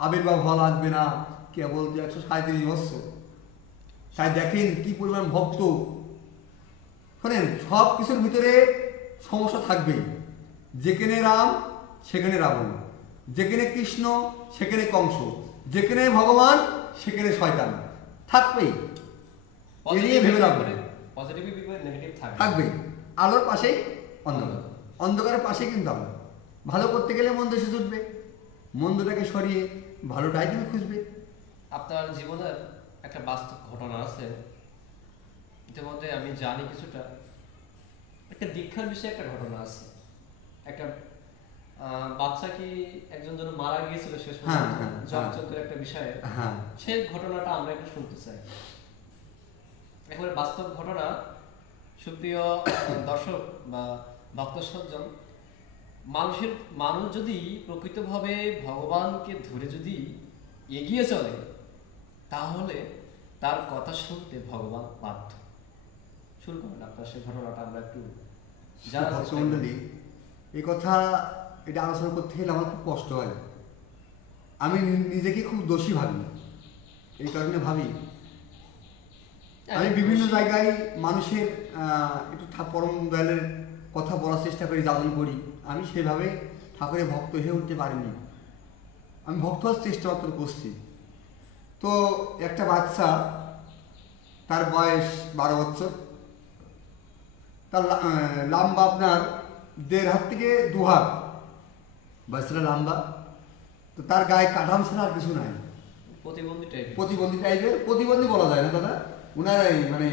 আবির্ভাব হওয়া লাগবে না, কেবল 137 বৎসর। তাই দেখেন কি পরিমাণ ভক্ত। শোনেন, সব কিছুর ভিতরে সমস্যা থাকবেই। যেখানে রাম সেখানে রাবণ, যেখানে কৃষ্ণ সেখানে কংস, যেখানে ভগবান সেখানে শয়তান থাকবেই। এড়িয়ে ভেবে লাভ করে পজিটিভ বিপরীত নেগেটিভ থাকবেই। আলোর পাশেই অন্ধকার, অন্ধকারের পাশেই কিন্তু আলো। ভালো করতে গেলে মন্দ এসে জুটবে, মন্দটাকে সরিয়ে ভালোটাই তুমি খুঁজবে। আপনার জীবনের একটা বাস্তব ঘটনা আছে, ইতিমধ্যে আমি জানি কিছুটা। একটা দীক্ষার বিষয়ে একটা ঘটনা আছে। একটা বাচ্চা কি একজন জন মারা গিয়েছিল শেষ পর্যন্ত জগচন্দ্রের একটা বিষয়ে, সেই ঘটনাটা আমরা একটু শুনতে চাই। একেবারে বাস্তব ঘটনা। সুপ্রিয় দর্শক বা ভক্ত সজ্জন, মানুষ যদি প্রকৃতভাবে ভগবানকে ধরে যদি এগিয়ে চলে, তাহলে তার কথা শুনতে ভগবান বাধ্য। শুরু করেন আপনার সেই ঘটনাটা, আমরা একটু মন্ডলী। এই কথা এটা আলোচনা করতে গেলে আমার খুব কষ্ট হয়। আমি নিজেকে খুব দোষী ভাবি। এই কারণে ভাবি আমি বিভিন্ন জায়গায় মানুষের একটু পরম দয়ালের কথা বলার চেষ্টা করি, যাপন করি। আমি সেভাবে ঠাকুরের ভক্ত হয়ে উঠতে পারিনি। আমি ভক্ত হওয়ার চেষ্টা মাত্র করছি। তো একটা বাচ্চা, তার বয়স 12 বছর, তার লম্বা আপনার 1.5 হাত থেকে 2 হাত, বাচ্চাটা লম্বা। তো তার গায়ে কাঠাম ছাড়া আর কিছু নাই, প্রতিবন্ধী টাইপের। প্রতিবন্ধী বলা যায় না দাদা, ওনার মানে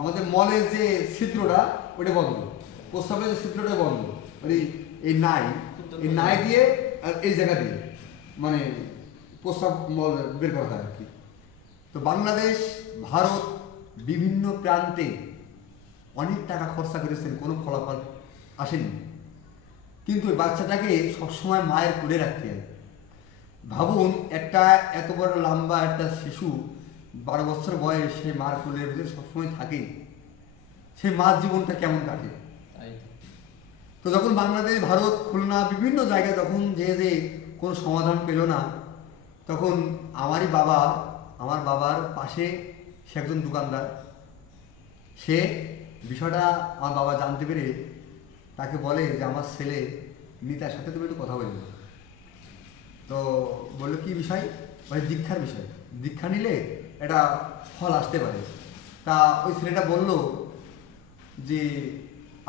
আমাদের মলের যে ছিদ্রটা ওটা বন্ধ, প্রস্রাবের যে ছিদ্রটা বন্ধ, মানে এই নাই দিয়ে আর এই জায়গা দিয়ে মানে প্রস্রাব মল বের করা হয় আর কি। তো বাংলাদেশ, ভারত, বিভিন্ন প্রান্তে অনেক টাকা খরচা করেছেন, কোনো ফলাফল আসেনি। কিন্তু ওই বাচ্চাটাকে সবসময় মায়ের কোলে রাখতে হয়। ভাবুন, একটা এত বড় লম্বা একটা শিশু, 12 বছর বয়স, সেই মার কোলের ভিতরে সবসময় থাকে। সেই মার জীবনটা কেমন কাটে? তো যখন বাংলাদেশ, ভারত, খুলনা, বিভিন্ন জায়গায় যখন যে কোনো সমাধান পেল না, তখন আমার বাবার পাশে সে একজন দোকানদার। সে বিষয়টা আমার বাবা জানতে পেরে তাকে বলে যে আমার ছেলে নিতার সাথে তুমি একটু কথা বলবে। তো বললো কি বিষয়? মানে দীক্ষার বিষয়, দীক্ষা নিলে এটা ফল আসতে পারে। তা ওই ছেলেটা বলল যে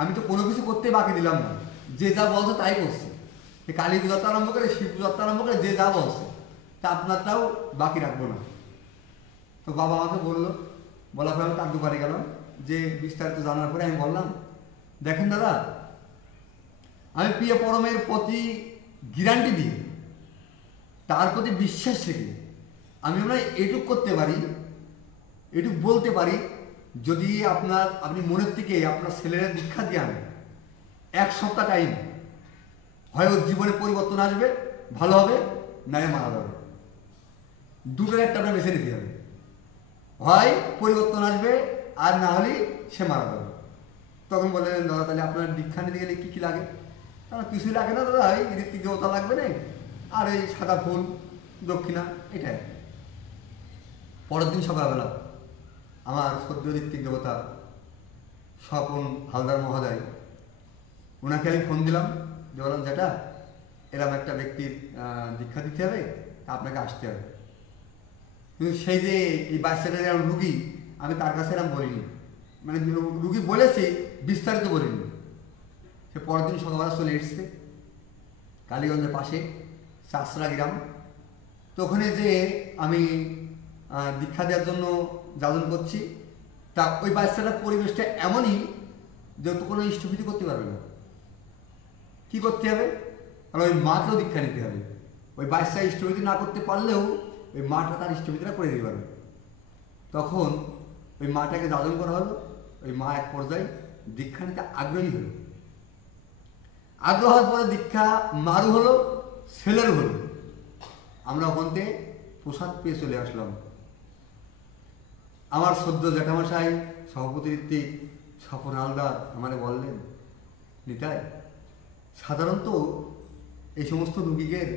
আমি তো কোনো কিছু করতে বাকি দিলাম না, যে যা বলছে তাই করছে। কালী পূজাতে আরম্ভ করে, শিব পূজাতে আরম্ভ করে, যে যা বলছে তা আপনারটাও বাকি রাখবো না। তো বাবা আমাকে বললো, বলার পরে আমি তার দোকানে গেলাম। যে বিস্তারিত জানার পরে আমি বললাম, দেখেন দাদা, আমি প্রিয় পরমের প্রতি গ্যারান্টি দিয়ে, তার প্রতি বিশ্বাস থেকে আমি আমরা এটুক করতে পারি, এটুক বলতে পারি, যদি আপনি মনের থেকে আপনার ছেলেরা দীক্ষা দিয়ে আনেন, 1 সপ্তাহ টাইম, হয় ওর জীবনে পরিবর্তন আসবে, ভালো হবে, নয় মারা যাবে। দুটোর একটা আপনার বেছে নিতে হবে। হয় পরিবর্তন আসবে, আর না হলে সে মারা যাবে। তখন বললেন, দাদা তাহলে আপনার দীক্ষা নিতে গেলে কী কী লাগে? কিছুই লাগে না দাদা, এই ঋত্বিক দেবতা লাগবে না, আর এই সাদা ফুল, দক্ষিণা, এটাই। পরের দিন সকালবেলা আমার সদ্য ঋত্বিক দেবতা স্বপন হালদার মহোদয়, ওনাকে আমি ফোন দিলাম, যে বললাম যেটা এরকম একটা ব্যক্তির দীক্ষা দিতে হবে, আপনাকে আসতে হবে। কিন্তু সেই যে এই বাচ্চাটা এরকম রুগী, আমি তার কাছে এরকম বলিনি, মানে রুগী বলেছে, বিস্তারিত বলিনি। সে পরের দিন সকালবেলা চলে এসছে কালীগঞ্জের পাশে চাষরা গ্রাম। তো ওখানে যে আমি দীক্ষা দেওয়ার জন্য যাজন করছি, তা ওই বাচ্চাটার পরিবেশটা এমনই যে তো কোনো ইষ্টভীতি করতে পারবে না। কী করতে হবে? আর ওই মাকেও দীক্ষা নিতে হবে। ওই বাচ্চা ইষ্টভীতি না করতে পারলেও ওই মাটা তার ইষ্টভীতিটা করে দিতে পারবে। তখন ওই মাটাকে যাজন করা হলো। ওই মা এক পর্যায়ে দীক্ষা নিতে আগ্রহী হলো। আগ্রহ হওয়ার পরে দীক্ষা মারু হলো, ছেলের হলো। আমরা ওখান থেকে প্রসাদ পেয়ে চলে আসলাম। আমার সদ্য জ্যাঠামশাই সভাপতি ঋত্বিক স্বপন হালদার আমাদের বললেন, নিতাই, সাধারণত এই সমস্ত রুগীদের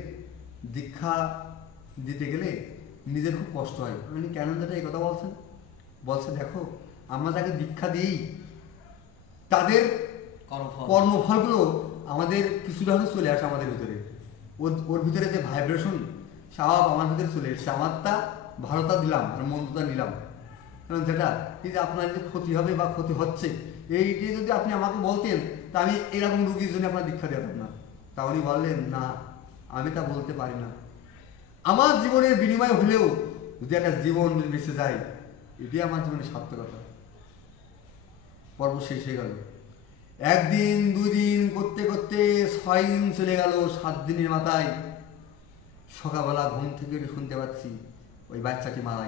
দীক্ষা দিতে গেলে নিজের খুব কষ্ট হয়। মানে কেন দাদা এই কথা বলছেন? বলছে, দেখো, আমরা যাকে দীক্ষা দিই তাদের কর্মফলগুলো আমাদের কিছুটা হলে চলে আসে আমাদের ভিতরে। ওর ভিতরে যে ভাইব্রেশন স্বভাব আমার ভিতরে চলে এসছে, আমারটা ভালোটা দিলাম আর মন্দটা নিলাম। কারণ যেটা এই যে আপনার যে ক্ষতি হবে বা ক্ষতি হচ্ছে, এই যে যদি আপনি আমাকে বলতেন তা আমি এরকম রুগীর জন্য আপনার দীক্ষা দিতাম না। তা উনি বললেন, না, আমি তা বলতে পারি না। আমার জীবনের বিনিময় হলেও যদি একটা জীবন বেঁচে যায়, এটি আমার জীবনের সার্থকতা। পর্ব শেষ হয়ে গেল। একদিন, 2 দিন করতে করতে 6 দিন চলে গেল। 7 দিনের মাথায় সকালবেলা ঘুম থেকে শুনতে পাচ্ছি ওই বাচ্চাটি মারা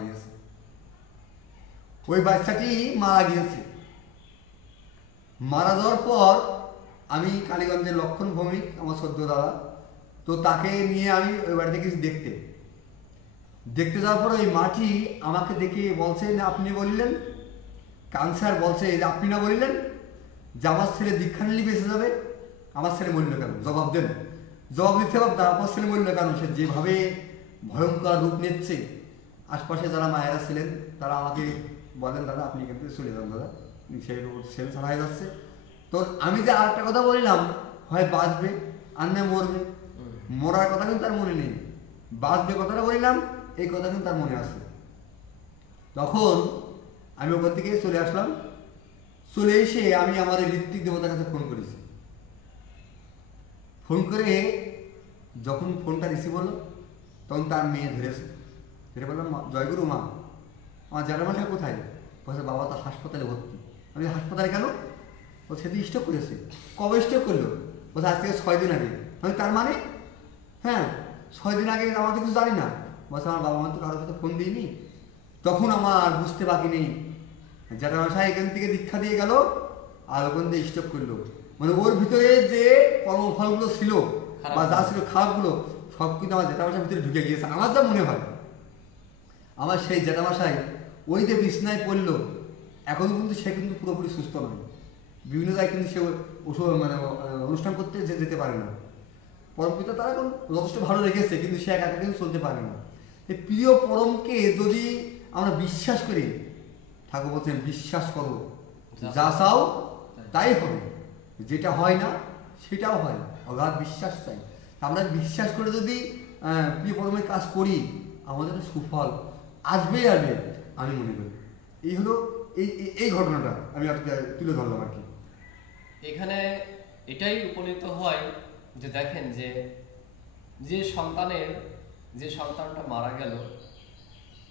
গিয়েছে। মারা যাওয়ার পর আমি কালীগঞ্জের লক্ষণ ভৌমিক, আমার সদ্য দাদা, তো তাকে নিয়ে আমি ওই বাড়িতে গেছি দেখতে যাওয়ার পর ওই মাটি আমাকে দেখে বলছে, না আপনি বললেন, ক্যান্সার বলছে যে আপনি না বললেন যে আমার ছেলে দীক্ষা নিলে বেঁচে যাবে, আমার ছেলে মরল কেন? জবাব দিতে হবে। আপনার ছেলে মরল কেন? সে যেভাবে ভয়ঙ্কর রূপ নিচ্ছে, আশপাশে যারা মায়েরা ছিলেন তারা আমাকে বলেন, দাদা আপনি এখান থেকে চলে যান, দাদা সেই ছেলে ছাড়া হয়ে যাচ্ছে। তো আমি যে আরেকটা কথা বললাম, হয় বাঁচবে আর না মরবে। মরার কথা কিন্তু তার মনে নেই, বাঁচবে কথাটা বললাম, এই কথা কিন্তু তার মনে আছে। তখন আমি ওখান থেকে চলে আসলাম। চলে এসে আমি আমাদের ঋত্বিক দেবতার কাছে ফোন করেছি। ফোন করে যখন ফোনটা রিসিভ হলো, তখন তার মেয়ে ধরে বললাম, জয়গুরু মা, আমার জ্যাঠামশাই কোথায়? বলছে, বাবা তো হাসপাতালে ভর্তি। আমি, হাসপাতালে কেন? ও সে তো স্ট্রোক করেছে। কবে স্ট্রোক করলো? বলছে, আজ থেকে 6 দিন আগে। আমি, তার মানে? হ্যাঁ, 6 দিন আগে আমাদের কিছু জানি না। বলছে, আমার বাবা মা তো কারোর সাথে ফোন দিইনি। তখন আমার বুঝতে বাকি নেই, জ্যাঠামশাই এখান থেকে দীক্ষা দিয়ে গেল আর ওখান থেকে স্ট্রোক করলো। মানে ওর ভিতরে যে কর্মফলগুলো ছিল বা যা ছিল খারাপগুলো, সব কিন্তু আমার জ্যাঠামশাইয়ের ভিতরে ঢুকে গিয়েছে। আমার যা মনে হয়, আমার সেই জ্যাঠামশাই ওই যে বিছনায় পড়লো, এখন কিন্তু সে কিন্তু পুরোপুরি সুস্থ নয়। বিভিন্ন জায়গায় কিন্তু সে মানে অনুষ্ঠান করতে যেতে পারে না। পরমপিতা তারা এখন যথেষ্ট ভালো রেখেছে, কিন্তু সে একা কিন্তু চলতে পারে না। এই প্রিয় পরমকে যদি আমরা বিশ্বাস করি, ঠাকুর বলছেন, বিশ্বাস করো, যা চাও তাই হবে, যেটা হয় না সেটাও হয়। অগাধ বিশ্বাস চাই। আমরা বিশ্বাস করে যদি প্রিয় পরমের কাজ করি, আমাদের সুফল আসবেই আসবে, আমি মনে করি। এই হলো এই ঘটনাটা আমি আপনাকে তুলে ধরলাম আর কি। এখানে এটাই উপনীত হয় যে দেখেন, যে সন্তানটা মারা গেল,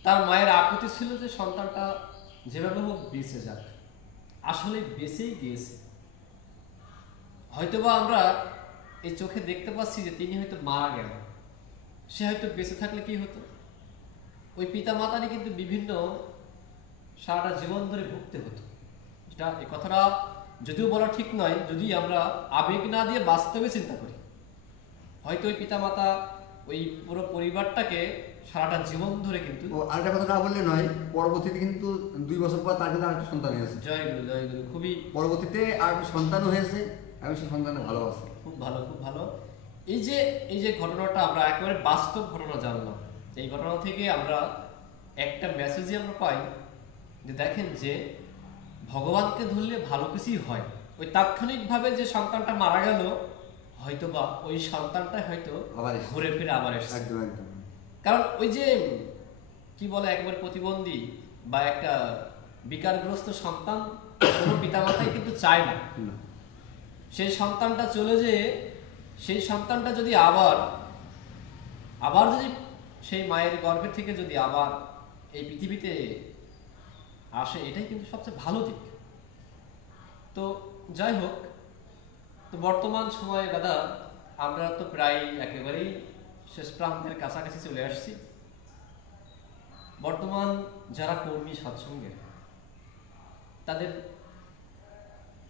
তার মায়ের আকুতি ছিল যে সন্তানটা যেভাবে হোক বেঁচে যাক। আসলে বেঁচেই গিয়েছে। হয়তোবা আমরা এই চোখে দেখতে পাচ্ছি যে তিনি হয়তো মারা গেল, সে হয়তো বেঁচে থাকলে কি হতো? ওই পিতা মাতারই কিন্তু বিভিন্ন সারাটা জীবন ধরে ভুগতে হতো। যেটা এই কথাটা যদিও বলা ঠিক নয়, যদি আমরা আবেগ না দিয়ে বাস্তবে চিন্তা করি, হয়তো ওই পিতা মাতা ওই পুরো পরিবারটাকে সারাটা জীবন ধরে কিন্তু। আরেকটা কথা না বললে নয়, পরবর্তীতে কিন্তু 2 বছর পর তার কিন্তু আরেকটা সন্তান হয়েছে। জয়গুরু জয়গুরু। খুবই পরবর্তীতে আরেকটা সন্তানও হয়েছে, এবং সেই সন্তানটা ভালো আছে। খুব ভালো, খুব ভালো। এই যে ঘটনাটা আমরা একেবারে বাস্তব ঘটনা জানলাম, এই ঘটনা থেকে আমরা একটা মেসেজই আমরা পাই যে দেখেন, যে ভগবানকে ধরলে ভালো কিছুই হয়। ওই তাৎক্ষণিকভাবে যে সন্তানটা মারা গেল, হয়তোবা ওই সন্তানটা হয়তো ঘুরে ফিরে আবার এসেছে। একদম একদম। কারণ ওই যে কি বলে, একবার প্রতিবন্ধী বা একটা বিকারগ্রস্ত সন্তান কোনো পিতামাতাই কিন্তু চায় না সেই সন্তানটা চলে যেয়ে, সেই সন্তানটা যদি আবার যদি সেই মায়ের গর্ভে থেকে যদি আবার এই পৃথিবীতে আসে, এটাই কিন্তু সবচেয়ে ভালো দিক। তো যাই হোক, তো বর্তমান সময়ে দাদা আমরা তো প্রায় একেবারেই শেষ প্রান্তের কাছাকাছি চলে আসছি। বর্তমান যারা কর্মী সৎসঙ্গের, তাদের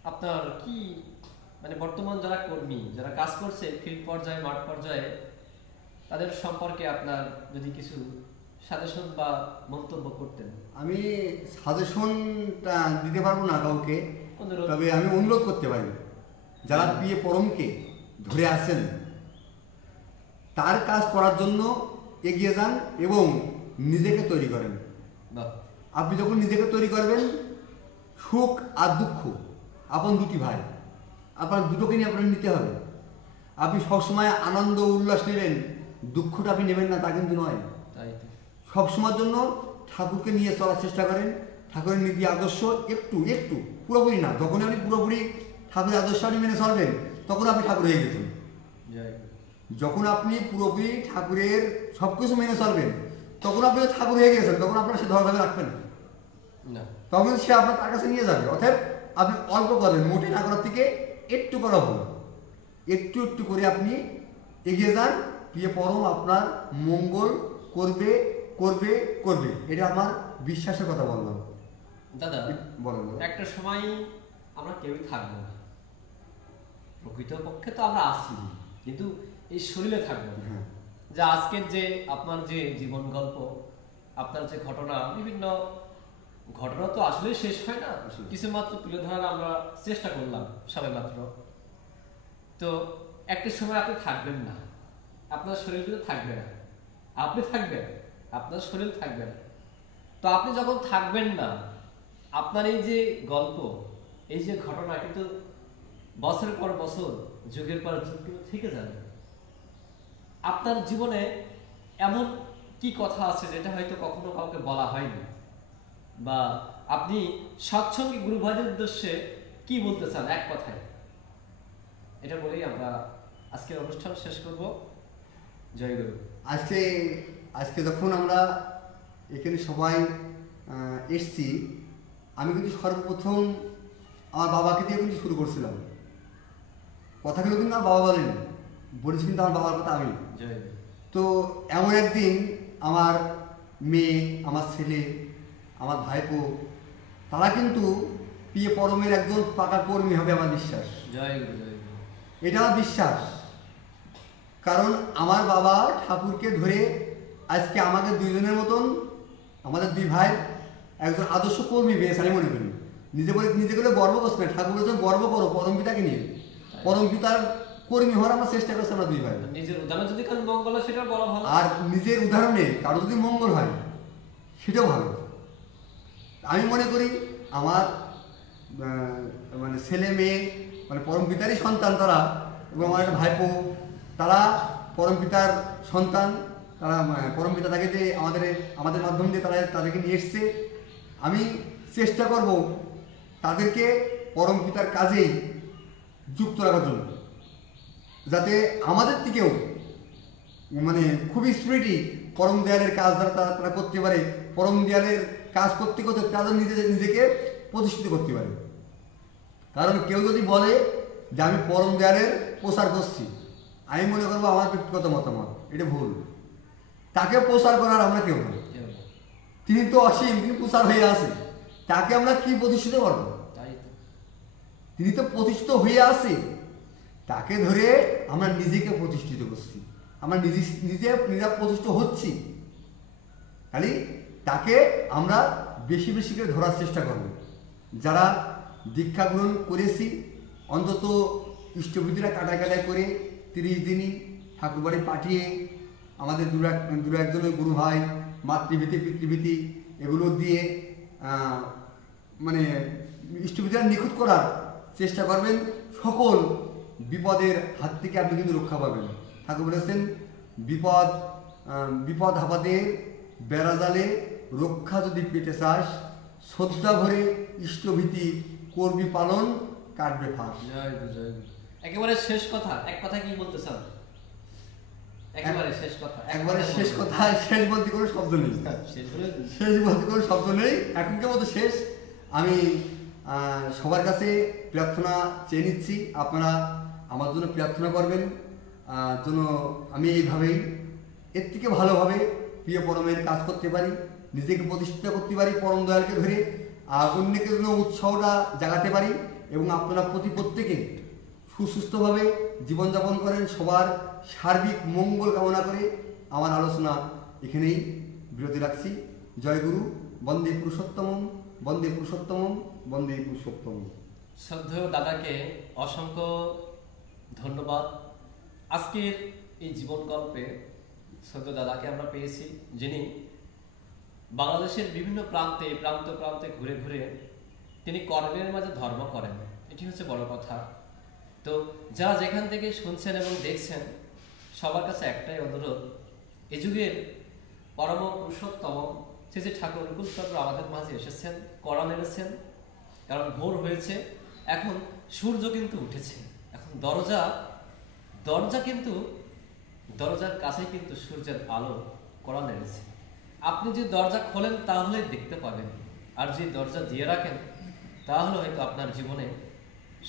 আপনার কি মানে বর্তমান যারা কর্মী, যারা কাজ করছে ফিল্ড পর্যায়ে, মাঠ পর্যায়ে, তাদের সম্পর্কে আপনার যদি কিছু সাজেশন বা মন্তব্য করতেন? আমি সাজেশনটা দিতে পারবো না কাউকে, অনুরোধ। তবে আমি অনুরোধ করতে পারি যারা প্রিয় পরমকে ধরে আছেন তার কাজ করার জন্য এগিয়ে যান এবং নিজেকে তৈরি করেন। বাহ, আপনি যখন নিজেকে তৈরি করবেন, সুখ আর দুঃখ আপন দুটি ভাই, আপনার দুটোকে নিয়ে আপনার নিতে হবে। আপনি সবসময় আনন্দ উল্লাস নেবেন, দুঃখটা আপনি নেবেন না তা কিন্তু নয়। তাই তো। সবসময়ের জন্য ঠাকুরকে নিয়ে চলার চেষ্টা করেন, ঠাকুরের নীতি আদর্শ একটু একটু, পুরোপুরি না। যখন আপনি পুরোপুরি ঠাকুরের আদর্শ আপনি মেনে চলবেন তখন আপনি ঠাকুর হয়ে গেছেন। জয় গুরু। যখন আপনি পুরোপুরি ঠাকুরের সব কিছু মেনে চলবেন তখন আপনি ঠাকুর হয়ে গেছেন, তখন আপনার সে ধরাভাবে রাখবেন না, না, তখন সে আপনার তার কাছে নিয়ে যাবে। অর্থাৎ আপনি অল্প করবেন, মোটে না করার থেকে একটু করা ভালো। একটু একটু করে আপনি এগিয়ে যান, প্রিয় পরম আপনার মঙ্গল করবে করবে করবে, এটা আমার বিশ্বাসের কথা বললাম। দাদা বলেন বলেন। একটা সময় আমরা কেউই থাকবো না, প্রকৃতপক্ষে তো আমরা আছি, কিন্তু এই শরীরে থাকবো না। হ্যাঁ। যে আজকের যে আপনার যে জীবন গল্প, আপনার যে ঘটনা, বিভিন্ন ঘটনা তো আসলে শেষ হয় না, আসলে। কিছু মাত্র তুলে ধরার আমরা চেষ্টা করলাম সবে মাত্র। তো একটা সময় আপনি থাকবেন না, আপনার শরীর কিন্তু থাকবে না, আপনি থাকবেন, আপনার শরীর থাকবে না। তো আপনি যখন থাকবেন না, আপনার এই যে গল্প, এই যে ঘটনা কিন্তু বছরের পর বছর, যুগের পর যুগ কিন্তু থেকে যাবে। আপনার জীবনে এমন কি কথা আছে যেটা হয়তো কখনো কাউকে বলা হয়নি, বা আপনি সৎসঙ্গী গুরু ভাইদের উদ্দেশ্যে কি বলতে চান এক কথায়? এটা বলেই আমরা আজকের অনুষ্ঠান শেষ করব। জয় গুরু। আজকে আজকে যখন আমরা এখানে সবাই এসছি, আমি কিন্তু সর্বপ্রথম আমার বাবাকে দিয়ে কিন্তু শুরু করছিলাম। কথাগুলো কিন্তু আমার বাবা বলেন, বলেছি কিন্তু আমার বাবার কথা আমি। জয় গুরু। তো এমন একদিন আমার মেয়ে, আমার ছেলে, আমার ভাইপো, তারা কিন্তু প্রিয় পরমের একজন পাকা কর্মী হবে, আমার বিশ্বাস। জয় গুরু। জয় গুরু। এটা আমার বিশ্বাস, কারণ আমার বাবা ঠাকুরকে ধরে আজকে আমাদের দুইজনের মতন, আমাদের দুই ভাই একজন আদর্শ কর্মী পেয়েছে আমি মনে করি। নিজে করে গর্ব করছে না, ঠাকুর বলেছেন গর্ব করো পরম পিতাকে নিয়ে। পরম পিতার কর্মী হওয়ার আমরা চেষ্টা করছি আমরা দুই ভাই। নিজের উদাহরণ যদি কারণ মঙ্গল হয় সেটা বলা ভালো। আর নিজের উদাহরণে কারো যদি মঙ্গল হয় সেটাও ভালো। আমি মনে করি আমার মানে ছেলে মেয়ে মানে পরম পিতারই সন্তান তারা, এবং আমার একটা ভাইপো, তারা পরম পিতার সন্তান। তারা পরম পিতা তাকে যে আমাদের মাধ্যম দিয়ে তারা তাদেরকে নিয়ে এসছে। আমি চেষ্টা করব তাদেরকে পরম পিতার কাজেই যুক্ত রাখার জন্য, যাতে আমাদের থেকেও মানে খুবই স্পিরিটি পরম দেয়ালের কাজ দ্বারা তারা করতে পারে। পরম দেয়ালের কাজ করতে করতে তাদের নিজেকে প্রতিষ্ঠিত করতে পারে। কারণ কেউ যদি বলে যে আমি পরম দেয়ালের প্রচার করছি, আমি মনে করবো আমার ব্যক্তিগত মতামত এটা ভুল। তাকে প্রচার করার আমরা কেউ না, তিনি তো অসীম, তিনি প্রচার হয়ে আছে, তাকে আমরা কি প্রতিষ্ঠিত করবো? তাই তো। তিনি তো প্রতিষ্ঠিত হয়ে আছে, তাকে ধরে আমরা নিজেকে প্রতিষ্ঠিত করছি, আমরা নিজে প্রতিষ্ঠিত হচ্ছি। খালি তাকে আমরা বেশি বেশি করে ধরার চেষ্টা করব। যারা দীক্ষা গ্রহণ করেছি, অন্তত ইষ্টবিধিরা কাটায় করে 30 দিনই ঠাকুরবাড়ি পাঠিয়ে আমাদের দু একজনের গুরু ভাই মাতৃভীতি পিতৃভীতি এগুলো দিয়ে মানে ইষ্টবিধিরা নিখুঁত করার চেষ্টা করবেন। সকল বিপদের হাত থেকে আপনি কিন্তু রক্ষা পাবেন। ঠাকুর বলেছেন বিপদ আপদে বেড়াজালে রক্ষা যদি পেতে চাস, শ্রদ্ধা ভরে ইষ্টভীতি করবি পালন, কাটবে ফাঁস। জয় গুরু। জয় গুরু। একেবারে শেষ কথা, এক কথা কি বলতে চান? একেবারে শেষ কথা। একবারে শেষ কথা, শেষ বলতে কোনো শব্দ নেই, শেষ বলে দিন। শেষ বলতে কোনো শব্দ নেই, এখনকার মতো শেষ। আমি সবার কাছে প্রার্থনা চেয়ে নিচ্ছি, আপনারা আমার জন্য প্রার্থনা করবেন যেন আমি এইভাবেই এর থেকে ভালোভাবে প্রিয় পরমের কাজ করতে পারি, নিজেকে প্রতিষ্ঠিত করতে পারি পরম দয়ালকে ধরে, আর অন্যকে যেন উৎসাহটা জাগাতে পারি, এবং আপনারা প্রত্যেকে সুস্থভাবে জীবনযাপন করেন। সবার সার্বিক মঙ্গল কামনা করে আমার আলোচনা এখানেই বিরতি রাখছি। জয় গুরু, বন্দে পুরুষোত্তমম, বন্দে পুরুষোত্তমম, বন্দে পুরুষোত্তমম। শ্রদ্ধেয় দাদাকে অসংখ্য ধন্যবাদ। আজকের এই জীবন গল্পে শ্রদ্ধেয় দাদাকে আমরা পেয়েছি, যিনি বাংলাদেশের বিভিন্ন প্রান্তে প্রান্তে ঘুরে ঘুরে তিনি কর্মের মাঝে ধর্ম করেন। এটি হচ্ছে বড় কথা। তো যারা যেখান থেকে শুনছেন এবং দেখছেন, সবার কাছে একটাই অনুরোধ, এ যুগের পরম পুরুষোত্তম শ্রী শ্রী ঠাকুর অনুকূল চন্দ্র আমাদের মাঝে এসেছেন, কোরআন এনেছেন। কারণ ভোর হয়েছে, এখন সূর্য কিন্তু উঠেছে, এখন দরজার কাছেই কিন্তু সূর্যের আলো কোরআন এনেছে। আপনি যে দরজা খোলেন তাহলে দেখতে পাবেন, আর যে দরজা দিয়ে রাখেন তাহলে হয়তো আপনার জীবনে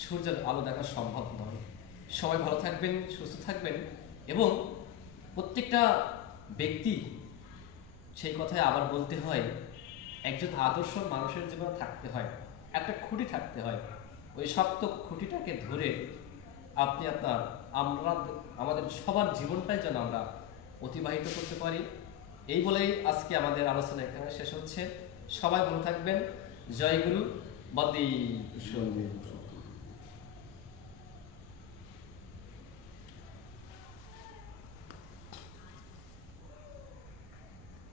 সূর্যের আলো দেখা সম্ভব নয়। সবাই ভালো থাকবেন, সুস্থ থাকবেন, এবং প্রত্যেকটা ব্যক্তি, সেই কথায় আবার বলতে হয়, একজন আদর্শ মানুষের জীবনে থাকতে হয়, একটা খুঁটি থাকতে হয়। ওই শক্ত খুঁটিটাকে ধরে আপনি আমাদের সবার জীবনটাই যেন আমরা অতিবাহিত করতে পারি। এই বলেই আজকে আমাদের আলোচনা এখানে শেষ হচ্ছে। সবাই ভালো থাকবেন। জয় গুরু, বন্দে পুরুষোত্তম।